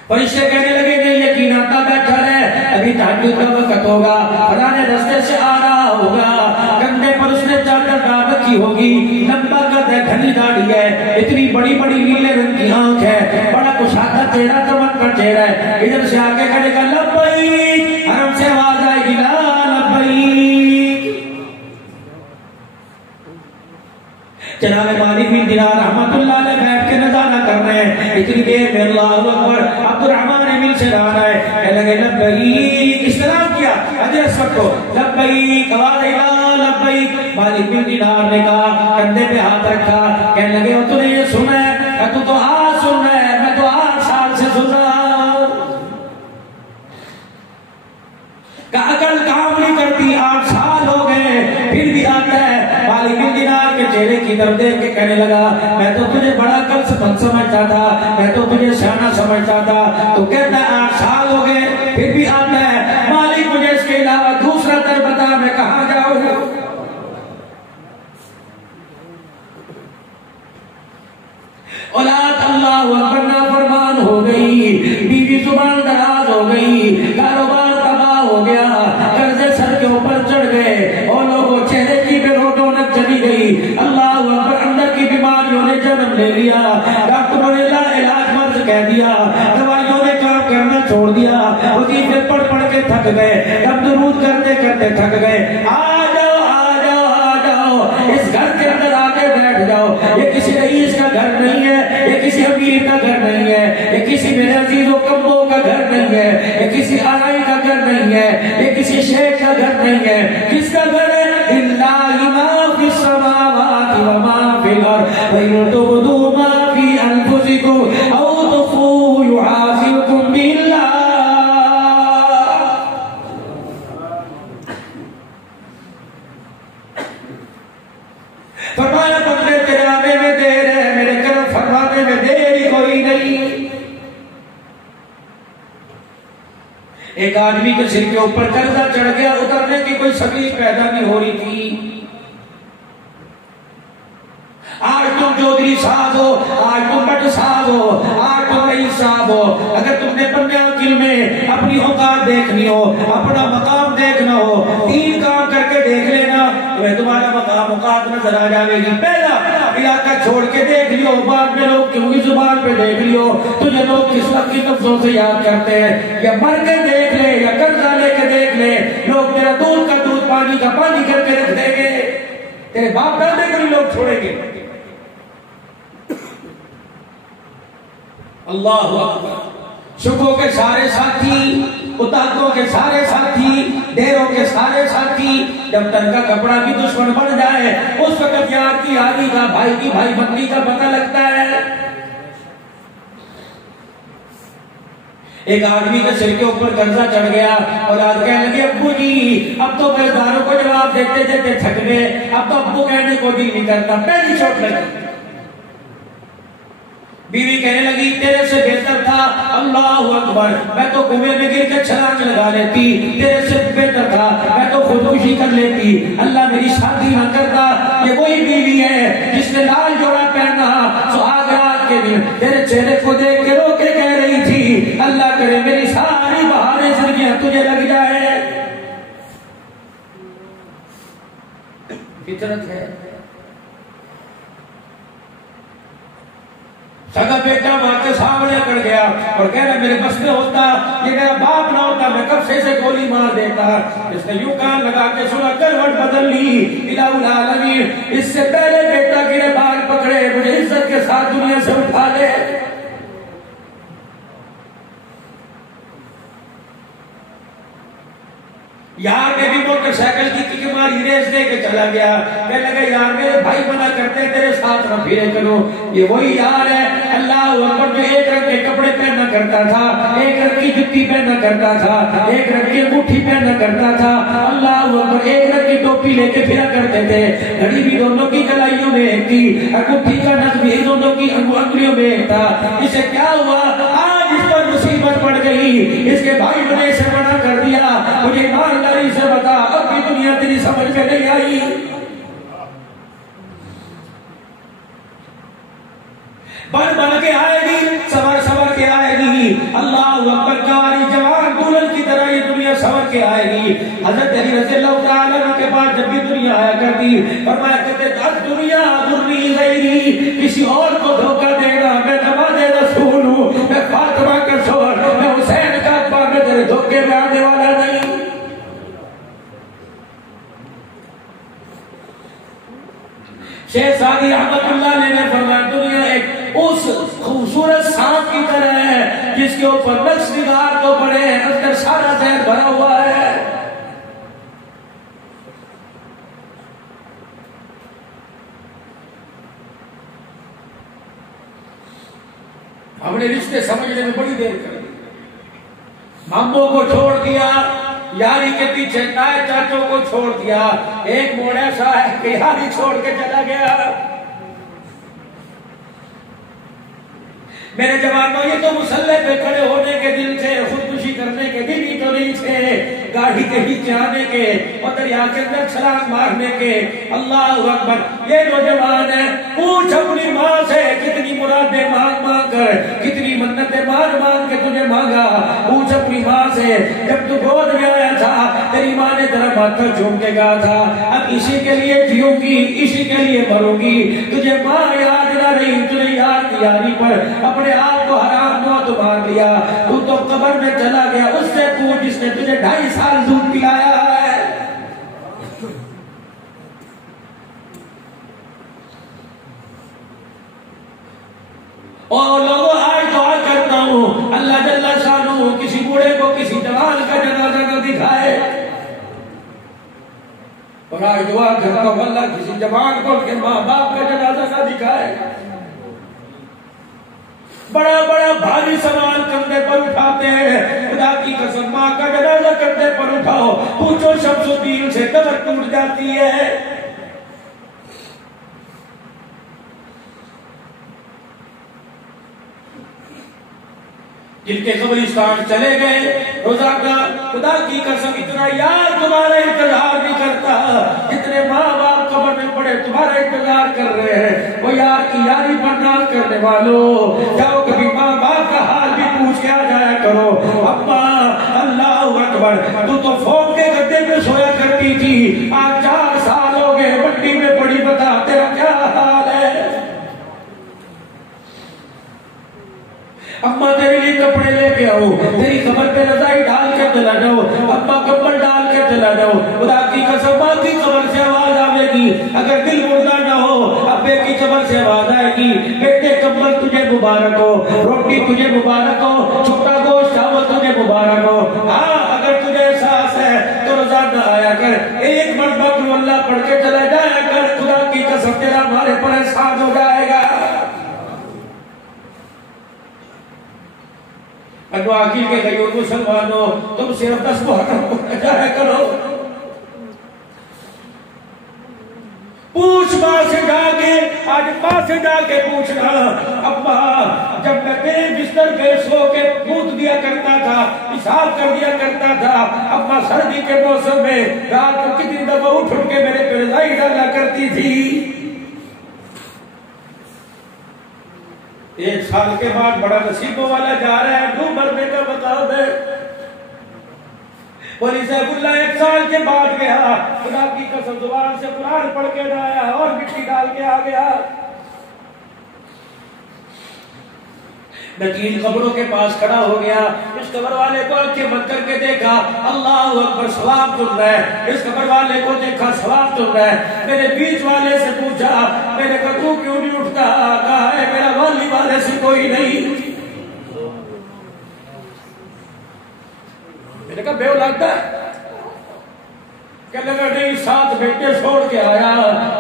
فرشتے کہنے لگے نہیں یقین آتا بیٹھا رہے، ابھی تہجد کا وقت ہوگا، فلانے راستے سے آ رہا ہوگا، کندھے پر اس نے چادر ڈال رکھی ہوگی، لمبا قد ہے، گھنی داڑھی ہے، اتنی بڑی بڑی نیلے رنگ کی آنکھ ہے، بڑا کشادہ چہرہ، چمکتا چہرہ ہے، ادھر سے آ کے کہنے کا لبیک، حرم سے آواز آئے گی لا لبیک۔ جناب مالک بن دینار رحمت اللہ علیہ بیٹھ کے نظارہ کر رہے ہیں، اتنی دیر میں اللہ اکبر عبد الرحمن بن شلان آئے، کہنے لگے لبیک، اسلام کیا حضرت سب کو لبیک، آواز لا لبیک۔ مالک بن دینار نے کہا، کندھے پہ ہاتھ رکھا، کہنے لگے تو نے یہ سنا ہے؟ کہ تو آج سن رہا ہے، میں تو 8 سال سے سن رہا ہوں۔ کہ عقل کام نہیں کرتی، 8 سال ہو گئے پھر بھی آتا ہے۔ مالک بن دینار کے چہرے کی کی طرف دیکھ کے کہنے لگا میں تو تجھے بڑا کل سمجھتا تھا, میں تو تجھے سیانا سمجھتا تھا. تو کہتا ہے 8 سال ہو گئے پھر بھی آتا ہے مالک مجھے اس کے علاوہ دوسرا در بتا میں کہاں جاؤں. اولاد اللہ اکبر نافرمان ہو گئی, بیوی زبان دراز ہو گئی, کاروبار تباہ ہو گیا, قرضے سر کے اوپر چڑھ گئے اور لوگوں چہرے کی بے رونق چلی گئی. اللہ اکبر اندر کی بیماریوں نے جنم لے لیا, ڈاکٹروں نے لا علاج مرض کہہ دیا, دوائیوں نے کام کرنا چھوڑ دیا, وظیفے پڑھ پڑھ کے تھک گئے, اب درود کرتے کرتے تھک گئے. آ جاؤ آ جاؤ آ جاؤ اس گھر کے اندر آ کے بیٹھ جاؤ. یہ کسی رئیس کا گھر نہیں ہے, یہ کسی امیر کا گھر نہیں ہے, یہ کسی میرے عزیز و کمبوں کا گھر نہیں ہے, یہ کسی آرائی کا گھر نہیں ہے, یہ کسی شیخ کا گھر نہیں ہے. کس کا گھر ہے؟ للہ ما فی السماوات و ما فی الارض وَإِن تُبْدُوا مَا فِي أَنفُسِكُمْ أَوْ تُخْفُوهُ يُحَاسِبْكُم بِهِ اللَّهُ. فرمایا بندے تیرے آنے میں دیر ہے, میرے کرم فرمانے میں دیر ہی کوئی نہیں. ایک آدمی کے سر کے اوپر قرضہ چڑھ گیا, اترنے کی کوئی سبیل پیدا نہیں ہو رہی تھی. آج تم چودھری صاحب ہو, آج تم بٹ صاحب ہو, آج تم رئیس صاحب ہو, اگر تم نے بندے وکیل میں اپنی اوقات دیکھنی ہو, اپنا مقام دیکھنا ہو, 3 کام کر کے دیکھ لینا تمہیں تمہارا مقام اوقات نظر آ جائے گی. پہلا علاقہ چھوڑ کے دیکھ لیو, بعد میں لوگ کیوں کی زبان پہ دیکھ لیو تجھے لوگ کس وقت کی لفظوں سے یاد کرتے ہیں. یا مر کے دیکھ لے یا قرضہ لے کے دیکھ لے, لوگ تیرا دودھ کا دودھ پانی کا پانی کر کے رکھ دیں گے, تیرے باپ دادے کو بھی لوگ چھوڑیں گے. اللہ اکبر. شکوں کے سارے ساتھی, اتاقوں کے سارے ساتھی, ڈیروں کے سارے ساتھی, جب تن کا کپڑا بھی دشمن بن جائے اس وقت یار کی آدھی کا, بھائی کی بھائی بندی کا پتہ لگتا ہے. ایک آدمی کے سر کے اوپر قرضہ چڑھ گیا, اولاد کہنے لگے ابو جی اب تو قرضداروں کو جواب دیتے دیتے تھک گئے, اب تو ابو کہنے کو بھی نہیں کرتا, پہلی چوٹ لگی. بیوی کہنے لگی تیرے سے بہتر تھا, اللہ اکبر, میں تو کنویں میں گر کے چھلانگ لگا لیتی, تیرے سے بہتر تھا میں تو خودکشی کر لیتی, اللہ میری شادی نہ کرتا. یہ وہی بیوی ہے جس نے لال جوڑا پہنا سہاگ رات کے دن تیرے چہرے کو دیکھ کے رو کے کہہ رہی تھی اللہ کرے میری ساری بہاریں زندگیاں تجھے لگ جائے. فطرت ہے. سگا بیٹا ماں کے سامنے کر گیا اور کہہ رہا میرے بس میں ہوتا, یہ میرا باپ نہ ہوتا میں کب سے گولی مار دیتا. اس نے یوں کان لگا کے سنا, کروٹ بدل لی, الہ العالمین اس سے پہلے بیٹا کے بال پکڑے مجھے عزت کے ساتھ دنیا سے اٹھا دے. یار میں بھی موٹر سائیکل کی ماری ریس دے کے چلا گیا, کہنے لگا یار میرے بھائی منع کرتے تیرے ساتھ نہ پھرے کرو. یہ وہی یار ہے اللہ اکبر جو ایک رنگ کے کپڑے پہنا کرتا تھا, ایک رنگ کی جتی پہنا کرتا تھا, ایک رنگ کی انگوٹھی پہنا کرتا تھا, اللہ اکبر ایک رنگ کی ٹوپی لے کے پھرا کرتے تھے, گھڑی بھی دونوں کی کلائیوں میں ایک تھی, انگوٹھی کا نگ بھی دونوں کی انگلیوں میں ایک تھا. اسے کیا ہوا, آج اس پر مصیبت پڑ گئی, اس کے بھائی نے اسے منع کر دیا. مجھے ایمانداری سے بتا اب بھی دنیا تیری سمجھ میں نہیں آئی. بن بن کے آئے گی, سور سور کے آئے گی. اللہ اکبر, کاری جوان دلہن کی طرح یہ دنیا سور کے آئے گی. حضرت علی رضی اللہ تعالیٰ عنہ کے پاس جب بھی دنیا آیا کرتی فرمایا کرتے اب دنیا غری غیری, کسی اور کو دھوکہ دینا, میں نماز رسول ہوں, میں فاطمہ کا شوہر, میں حسین کا ابا, میں تیرے دھوکے میں آنے والا نہیں. شیخ سعدی رحمت اللہ علیہ نے فرمایا دنیا ایک اس خوبصورت سانپ کی طرح ہے جس کے اوپر نقش نگار تو پڑے ہیں, اندر سارا زہر بھرا ہوا ہے. ہم نے رشتے سمجھنے میں بڑی دیر کر دی, ماموں کو چھوڑ دیا, یاری کے پیچھے تائے چاچوں کو چھوڑ دیا, ایک موڑ ایسا ہے کہ یاری چھوڑ کے چلا گیا. میرے جوانوں یہ تو مسلح پہ کھڑے ہونے کے دل تھے، خودکشی کرنے کے دل ہی تو نہیں تھے، گاڑی کے نیچے آنے کے اور دریا کے اندر چھلانگ مارنے کے۔ اللہ اکبر، یہ نوجوان ہے، پوچھ اپنی ماں سے کتنی مرادیں مانگ مانگ کر، کتنی منتیں مانگ مانگ کے تجھے مانگا۔ پوچھ اپنی ماں سے جب تو گود میں آیا تھا تیری ماں نے تیرا ماتھا چوم کے کہا تھا اب اسی کے لیے جیوں گی اسی کے لیے مروں گی، تجھے ماں یاد نہ رہی، تجھے یاد کیا نہیں پر اپنے آپ کو حرام موت مار لیا۔ تو قبر میں چلا گیا، اس سے پوچھ جس نے تجھے 2.5 سال دودھ پلایا ہے۔ اور لوگوں آج دعا کرتا ہوں اللہ جل شانہ کسی بوڑھے کو کسی جوان کا جنازہ نہ دکھائے، اور آج دعا کرتا ہوں اللہ کسی جوان کو کے ماں باپ کا جنازہ نہ دکھائے۔ بڑا بڑا بھاری سامان کندھے پر اٹھاتے ہیں، خدا کی قسم ماں کا جنازہ کندھے پر اٹھاؤ، پوچھو شمس الدین سے کمر ٹوٹ جاتی ہے۔ جن کے قبرستان چلے گئے روزہ کا خدا کی قسم اتنا یار تمہارا انتظار نہیں کرتا جتنے ماں باپ قبر میں پڑے تمہارا انتظار کر رہے ہیں۔ وہ یار کی یاری برداشت کرنے والوں جاؤ کبھی ماں باپ کا حال بھی پوچھ کے آ جایا کرو۔ ابا اللہ اکبر، تو فوم کے گدے میں سویا کرتی تھی، آج 4 سال ہو گئے مٹی میں پڑی، بتا تیرا کیا حال ہے؟ اماں تیرے لیے کپڑے لے کے آؤ، تیری قبر پہ رضائی ڈال کے چلا جاؤ، اماں کمبل ڈال کے چلا جاؤ۔ خدا کی قسم ماں کی قبر سے آواز آئے گی، اگر دل مردہ نہ ہو ابے کی قبر سے آواز آئے گی، بیٹے کمبل تجھے مبارک ہو، روٹی تجھے مبارک ہو، چھوٹا گوشت چاول تجھے مبارک ہو۔ ہاں اگر تجھے احساس ہے تو رضا نہ آیا کر، ایک مرتبہ تو اللہ پڑھ کے چلا جایا کر، خدا کی قسم تیرا ہمارے پر احسان ہو جائے گا۔ انواقی کے غیور مسلمانوں تم صرف 10 محرم کو جایا کرو، پوچھ ماں سے جا کے، آج ماں سے جا کے پوچھنا ابا جب میں تیرے بستر پہ سو کے دودھ دیا کرتا تھا، پیشاب کر دیا کرتا تھا، ابا سردی کے موسم میں رات کو کتنی دفعہ اٹھ کے میرے پہ رضائی ڈالا کرتی تھی۔ 1 سال کے بعد بڑا نصیبوں والا جا رہا ہے، ڈوب مرنے کا مقام ہے۔ ولی سیف اللہ 1 سال کے بعد گیا، خدا کی قسم زبان سے قرآن پڑھ کے نہ آیا اور مٹی ڈال کے آ گیا۔ نکیل قبروں کے پاس کھڑا ہو گیا، اس قبر والے کو آنکھیں بند کر کے دیکھا، اللہ اکبر ثواب تل رہا ہے، اس قبر والے کو دیکھا ثواب تل رہا ہے۔ میرے بیچ والے سے پوچھا، میں نے کہا تو کیوں نہیں اٹھتا؟ کہا ہے میرا والی والے سے کوئی نہیں۔ میں نے کہا بے اولاد ہے؟ کہنے لگا نہیں 7 بیٹے چھوڑ کے آیا،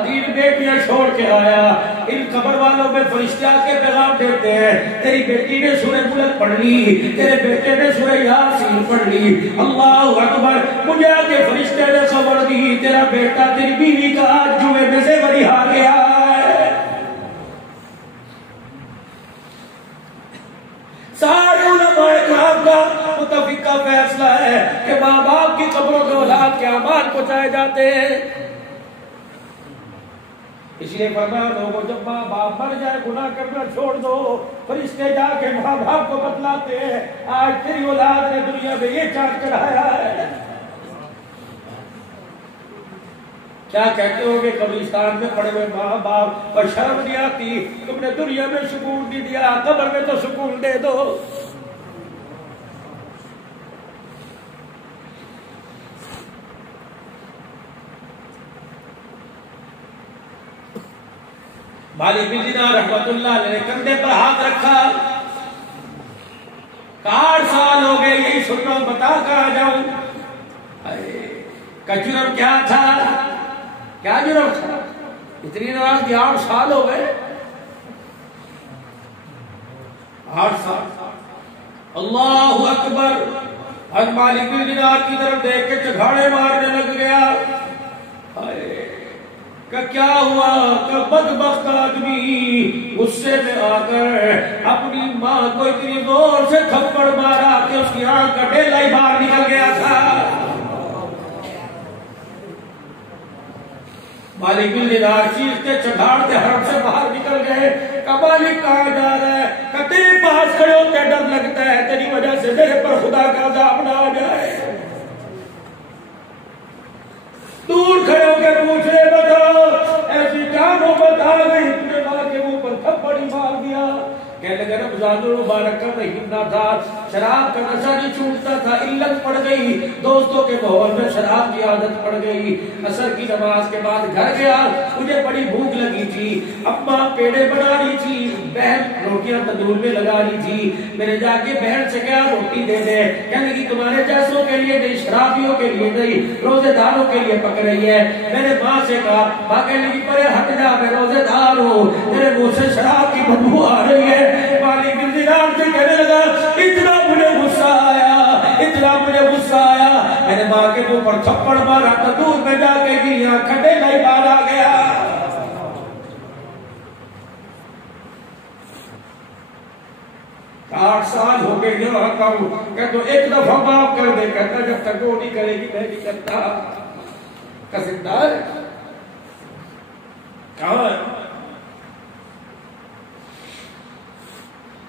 3 بیٹیاں چھوڑ کے آیا، ان قبر والوں میں فرشتے آ کے پیغام دیتے ہیں تیری بیٹی نے سورہ ملک پڑھ لی، تیرے بیٹے نے سورہ یاسین پڑھ لی، اللہ اکبر، مجھے آ کے فرشتے نے خبر دی تیرا بیٹا تیری بیوی کا آج جوئے میں سے بریہا گیا ہے۔ سارے علماء کرام کا متفقہ فیصلہ ہے کہ ماں باپ کی قبروں کے اولاد کے اعمال پہنچائے جاتے ہیں۔ اس لیے فرمایا لوگوں جب ماں باپ مر جائے گناہ کرنا چھوڑ دو، فرشتے جا کے ماں باپ کو بتلاتے ہیں آج تیری اولاد نے دنیا میں یہ چاند چڑھایا ہے۔ کیا کہتے ہو گے قبرستان میں پڑے ہوئے ماں باپ اور شرم نہیں آتی؟ تم نے دنیا میں سکون نہیں دیا، قبر میں تو سکون دے دو۔ مالک بن دینار رحمت اللہ علیہ نے کندھے پر ہاتھ رکھا، 8 سال ہو گئے یہی سن رہا ہوں، بتا کر آ جاؤں۔ کا جرم کیا تھا؟ کیا جرم تھا؟ اتنی ناراضگی 8 سال ہو گئے، 8 سال۔ اللہ اکبر، حضرت مالک بن دینار کی طرف دیکھ کے چگھاڑے مارنے لگ گیا۔ کہ کیا ہوا؟ کہ بدبخت آدمی غصے میں آ کر اپنی ماں کو اتنی زور سے تھپڑ مارا کہ اس کی آنکھ کا ڈیلا ہی باہر نکل گیا تھا۔ مالک بن دینار چیختے چڑھاڑتے حرم سے باہر نکل گئے۔ مالک کہاں جا رہا ہے؟ کہ تیرے پاس کھڑے ہوتے ڈر لگتا ہے تیری وجہ سے میرے پر خدا کا عذاب نہ آ جائے۔ دور کھڑے ہو کے پوچھ رہے بتاؤ ایسی کیا نوبت آ گئی تمہیں ماں کے منہ پر تھپڑ ہی مار دیا؟ کہنے لگے رمضان المبارک کا مہینہ تھا، شراب کا نشہ نہیں چھوٹتا تھا، علت پڑ گئی، دوستوں کے ماحول میں شراب کی عادت پڑ گئی۔ عصر کی نماز کے بعد گھر گیا، مجھے بڑی بھوک لگی تھی، اماں پیڑے بنا رہی تھی، بہن روٹیاں تندور میں لگا رہی تھی، میں نے جا کے بہن سے کہا روٹی دے دے، کہنے لگی تمہارے جیسوں کے لیے نہیں، شرابیوں کے لیے نہیں، روزے داروں کے لیے پک رہی ہے۔ میں نے ماں سے کہا، ماں کہنے لگی پرے ہٹ جا، میں روزے دار ہوں، میرے منہ سے شراب کی بدبو آ رہی ہے۔ مالک بن دینار سے کہنے لگا اتنا مجھے غصہ آیا، اتنا مجھے غصہ آیا، میں نے ماں کے منہ پر تھپڑ مارا، تندور میں جا کے گری، آنکھ ڈیلا ہی باہر آ گیا۔ 8 سال ہو گئے یہاں آتا ہوں، کہ تو ایک دفعہ معاف کر دے، کہتا جب تک وہ نہیں کرے گی میں نہیں کرتا۔ قصیدار کہاں ہے؟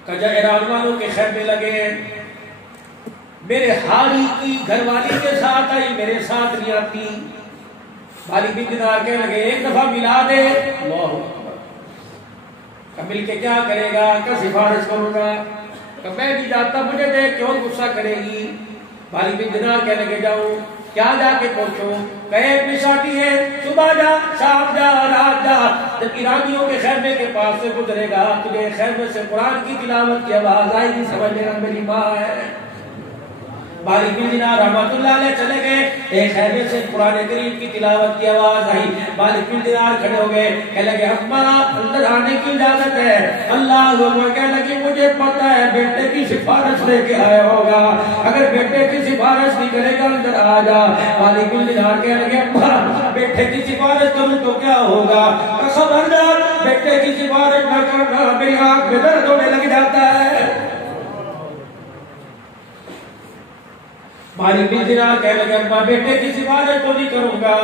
کجا ایران والوں کے خیمے لگے، میرے حالی کی گھر والی کے ساتھ آئی، میرے ساتھ نہیں آتی۔ مالک بن دینار کہنے لگے ایک دفعہ ملا دے۔ اللہ کہ مل کے کیا کرے گا؟ کہ سفارش کروں گا، کہ میں نہیں جاتا، مجھے دیکھ کے اور غصہ کرے گی۔ مالک بن دینار کہنے لگے جاؤ، کیا جا کے پہنچو؟ کہے پشاٹی ہے، صبح جا، شام جا، رات جا، جب ایرانیوں کے خیمے کے پاس سے گزرے گا تجھے خیمے سے قرآن کی تلاوت کی آواز آئے گی، سمجھ لینا میری ماں ہے۔ مالک بن دینار رحمۃ اللہ علیہ چلے گئے، ایک خیمے سے قرآن کریم کی تلاوت کی آواز آئی، مالک بن دینار کھڑے ہو گئے، کہنے لگے اماں اندر آنے کی اجازت ہے؟ اللہ اکبر، کہنے لگے مجھے پتہ ہے بیٹے کی سفارش لے کے آیا ہوگا، اگر بیٹے کی سفارش نہیں کرے گا اندر آ جا۔ مالک بن دینار کہنے لگے اماں بیٹے کی سفارش کروں تو کیا ہوگا؟ خبردار بیٹے کی سفارش نہ کرنا، میری آنکھ میں درد ہونے لگ جاتا ہے۔ مالک بن دینار کہنے لگا میں بیٹے کی سفارش تو نہیں کروں گا،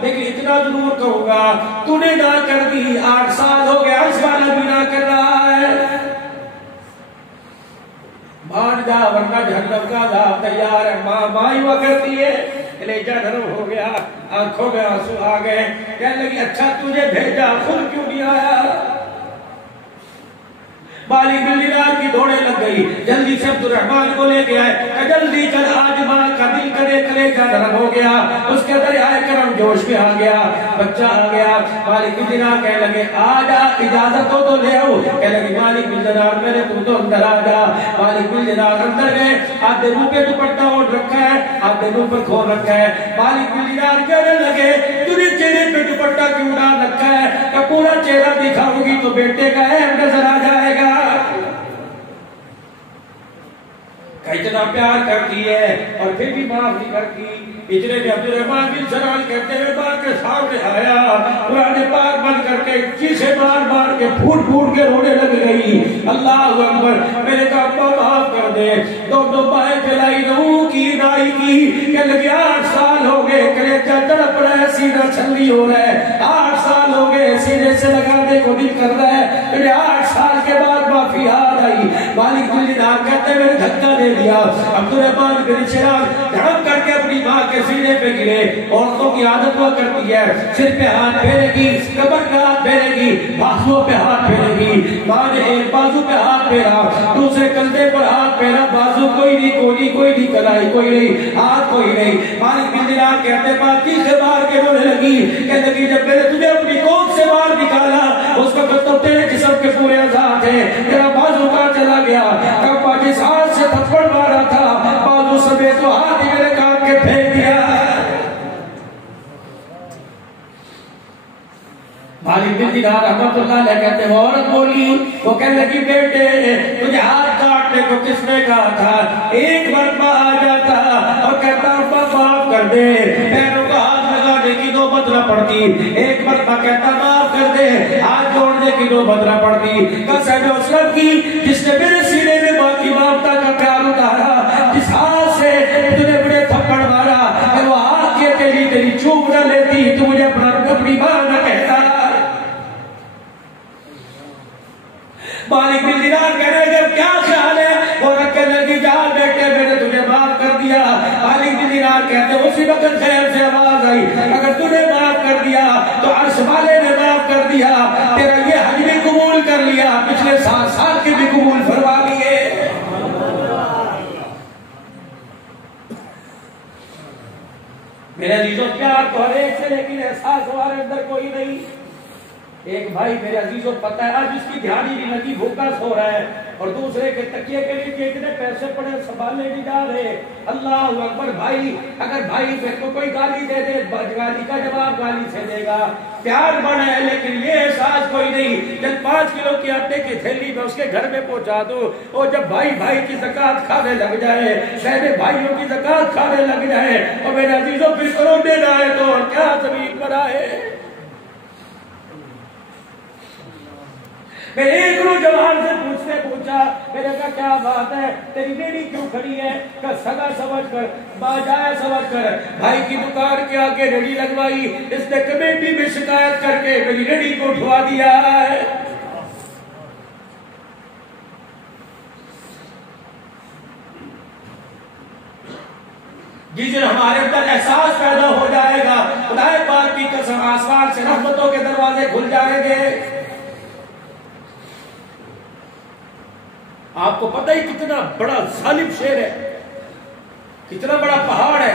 لیکن اتنا ضرور کہوں گا تو نے نہ کر دی، 8 سال ہو گیا اس والا بھی نہ کر رہا ہے، مان جا ورنہ جہنم کا عذاب تیار ہے۔ ماں مائی ہوا کرتی ہے، کلیجہ نرم ہو گیا، آنکھوں میں آنسو آ گئے، کہنے لگی اچھا تجھے بھیجا خود کیوں نہیں آیا؟ مالک بن دینار کی دوڑے لگ گئی، جلدی سے عبد الرحمن کو لے کے آئے، جلدی چل، آج ماں کا دل کرے کلیجہ نرم ہو گیا، اس کے دریائے کرم جوش میں آ گیا، بچہ آ گیا۔ مالک بن دینار کہنے لگے آجا، اجازت ہو تو لے آؤ، کہنے لگے مالک بن دینار میرے تو اندر آ جا۔ مالک بن دینار اندر گئے، آدھے منہ پہ دوپٹہ اوڑھ رکھا ہے، آدھے منہ پر کھول رکھا ہے۔ مالک بن دینار کہنے لگے تجھے چہرے پہ دوپٹہ کیوں ڈال رکھا ہے؟ کہ پورا چہرہ دکھاؤں گی تو بیٹے کا عیب نظر آ جائے گا، اتنا پیار کرتی ہے اور پھر بھی معاف نہیں کرتی۔ اتنے میں عبد الرحمن بن سلمان کہتے ہیں ماں کے سامنے آیا، قرآن پاک بند کر کے چیخے مار مار کے پھوٹ پھوٹ کے رونے لگ گئی۔ اللہ اکبر، میرے کہا ابا معاف کر دے، دو بائیں پھیلائی نو کی نائی کی، کہ لگے 8 سال ہو گئے کلیجہ تڑپ رہا ہے، سینہ چھلی ہو رہا ہے، 8 سال ہو گئے سینے سے لگانے کو دل کر رہا ہے، میرے 8 سال کے بعد معافی یاد آئی۔ مالک بن دینار کہتے ہیں میں نے دھکا دے دیا، عبد الرحمن بن شرار دھڑم کر کے اپنی ماں کے سینے پہ گرے۔ عورتوں کی عادت ہوا کرتی ہے سر پہ ہاتھ پھیرے گی، کمر پہ ہاتھ پھیرے گی، بازو پہ ہاتھ پھیرے گی۔ ماں نے ایک بازو پہ ہاتھ پھیرا، دوسرے کندھے پر ہاتھ پھیرا، بازو کوئی نہیں، کوئی نہیں، کلائی کوئی نہیں، ہاتھ کوئی نہیں۔ مالک بن دینار کہتے پاتی سے باہر کے رونے لگی، کہنے لگی جب میں نے تجھے اپنی کوکھ سے باہر نکالا اس وقت تو تیرے جسم کے پورے آزاد ہیں، تیرا بازو کہاں چلا گیا؟ کہا جس ہاتھ سے تھپڑ مارا تھا بازو سمیت تو ہاتھ ہی میرے کام کے پھینک دیا۔ مالک بن دینار رحمۃ اللہ علیہ کہتے ہیں وہ عورت بولی، وہ کہنے لگی بیٹے تجھے ہاتھ کاٹنے کو کس نے کہا تھا؟ ایک مرتبہ آ جاتا اور کہتا ابا معاف کر دے، پیروں کا ہاتھ لگا اٹھانے کی نوبت نہ پڑتی، ایک مرتبہ کہتا معاف کر دے، ہاتھ جوڑنے کی نوبت نہ پڑتی۔ قسم اسلم کی جس نے میرے سینے میں باقی مامتا کا پیار اتارا، جس ہاتھ سے تجھے بڑے تھپڑ مارا، اگر وہ ہاتھ کے تیری چوب نہ لیتی تو مجھے اپنی ماں نہ کہتا۔ مالک بن دینار کہنے لگے کیا خیال ہے؟ وہ رکھنے لگی جان بیٹے میں نے تجھے معاف کر دیا۔ مالک بن دینار کہتے اسی وقت خیر سے آواز آئی اگر تجھے معاف کر دیا تو عرش والے نے معاف کر دیا، تیرا یہ حج بھی قبول کر لیا، پچھلے 7 سال کے بھی قبول فرما لیے۔ میرے عزیزوں پیار تو ہر ایک سے لیکن احساس ہمارے اندر کوئی نہیں۔ ایک بھائی میرے عزیزوں پتہ ہے آج اس کی دھیانی نہیں لگی، بھوکا سو رہا ہے اور دوسرے کے تکیے کے لیے اتنے پیسے پڑے سنبھالنے نہیں جا رہے۔ اللہ اکبر بھائی، اگر بھائی میرے کو کوئی گالی دے دے گالی کا جواب گالی سے دے گا، پیار بڑا ہے لیکن یہ احساس کوئی نہیں۔ جب 5 کلو کی آٹے کی تھیلی میں اس کے گھر میں پہنچا دو، اور جب بھائی بھائی کی زکات کھانے لگ جائے، بہنیں بھائیوں کی زکات کھانے لگ جائے اور میرے عزیزوں پھر کروڑے نہ آئے تو اور کیا زمین پر آئے۔ میں ایک نوجوان سے پوچھا، میں نے کہا کیا بات ہے تیری ریڑھی کیوں کھڑی ہے؟ کہ سگا سمجھ کر باجایا سمجھ کر بھائی کی دکان کے آگے ریڑھی لگوائی، اس نے کمیٹی میں شکایت کر کے میری ریڑھی کو اٹھوا دیا ہے۔ جس دن ہمارے اندر احساس پیدا ہو جائے گا، خدا پاک کی قسم آسمان سے رحمتوں کے دروازے کھل جائیں گے۔ آپ کو پتہ ہی کتنا بڑا ظالم شیر ہے، کتنا بڑا پہاڑ ہے۔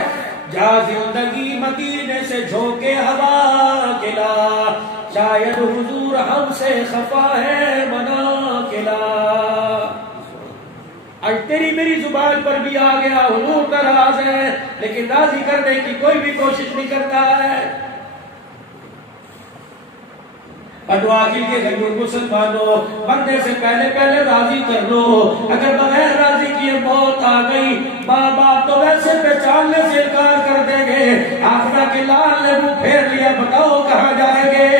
جا زندگی مدینے سے جھونکے ہوا کلا، شاید حضور ہم سے خفا ہے منا کلا۔ آج تیری میری زبان پر بھی آ گیا حضور کا راز ہے، لیکن راضی کرنے کی کوئی بھی کوشش نہیں کرتا ہے۔ دعا کیجیے کہ مسلمانوں مرنے سے پہلے راضی کر لو، اگر بغیر راضی کیے موت آ گئی، ماں باپ تو ویسے پہچاننے سے انکار کر دیں گے، آخرہ کے لال نے منہ پھیر لیا، بتاؤ کہاں جائیں گے۔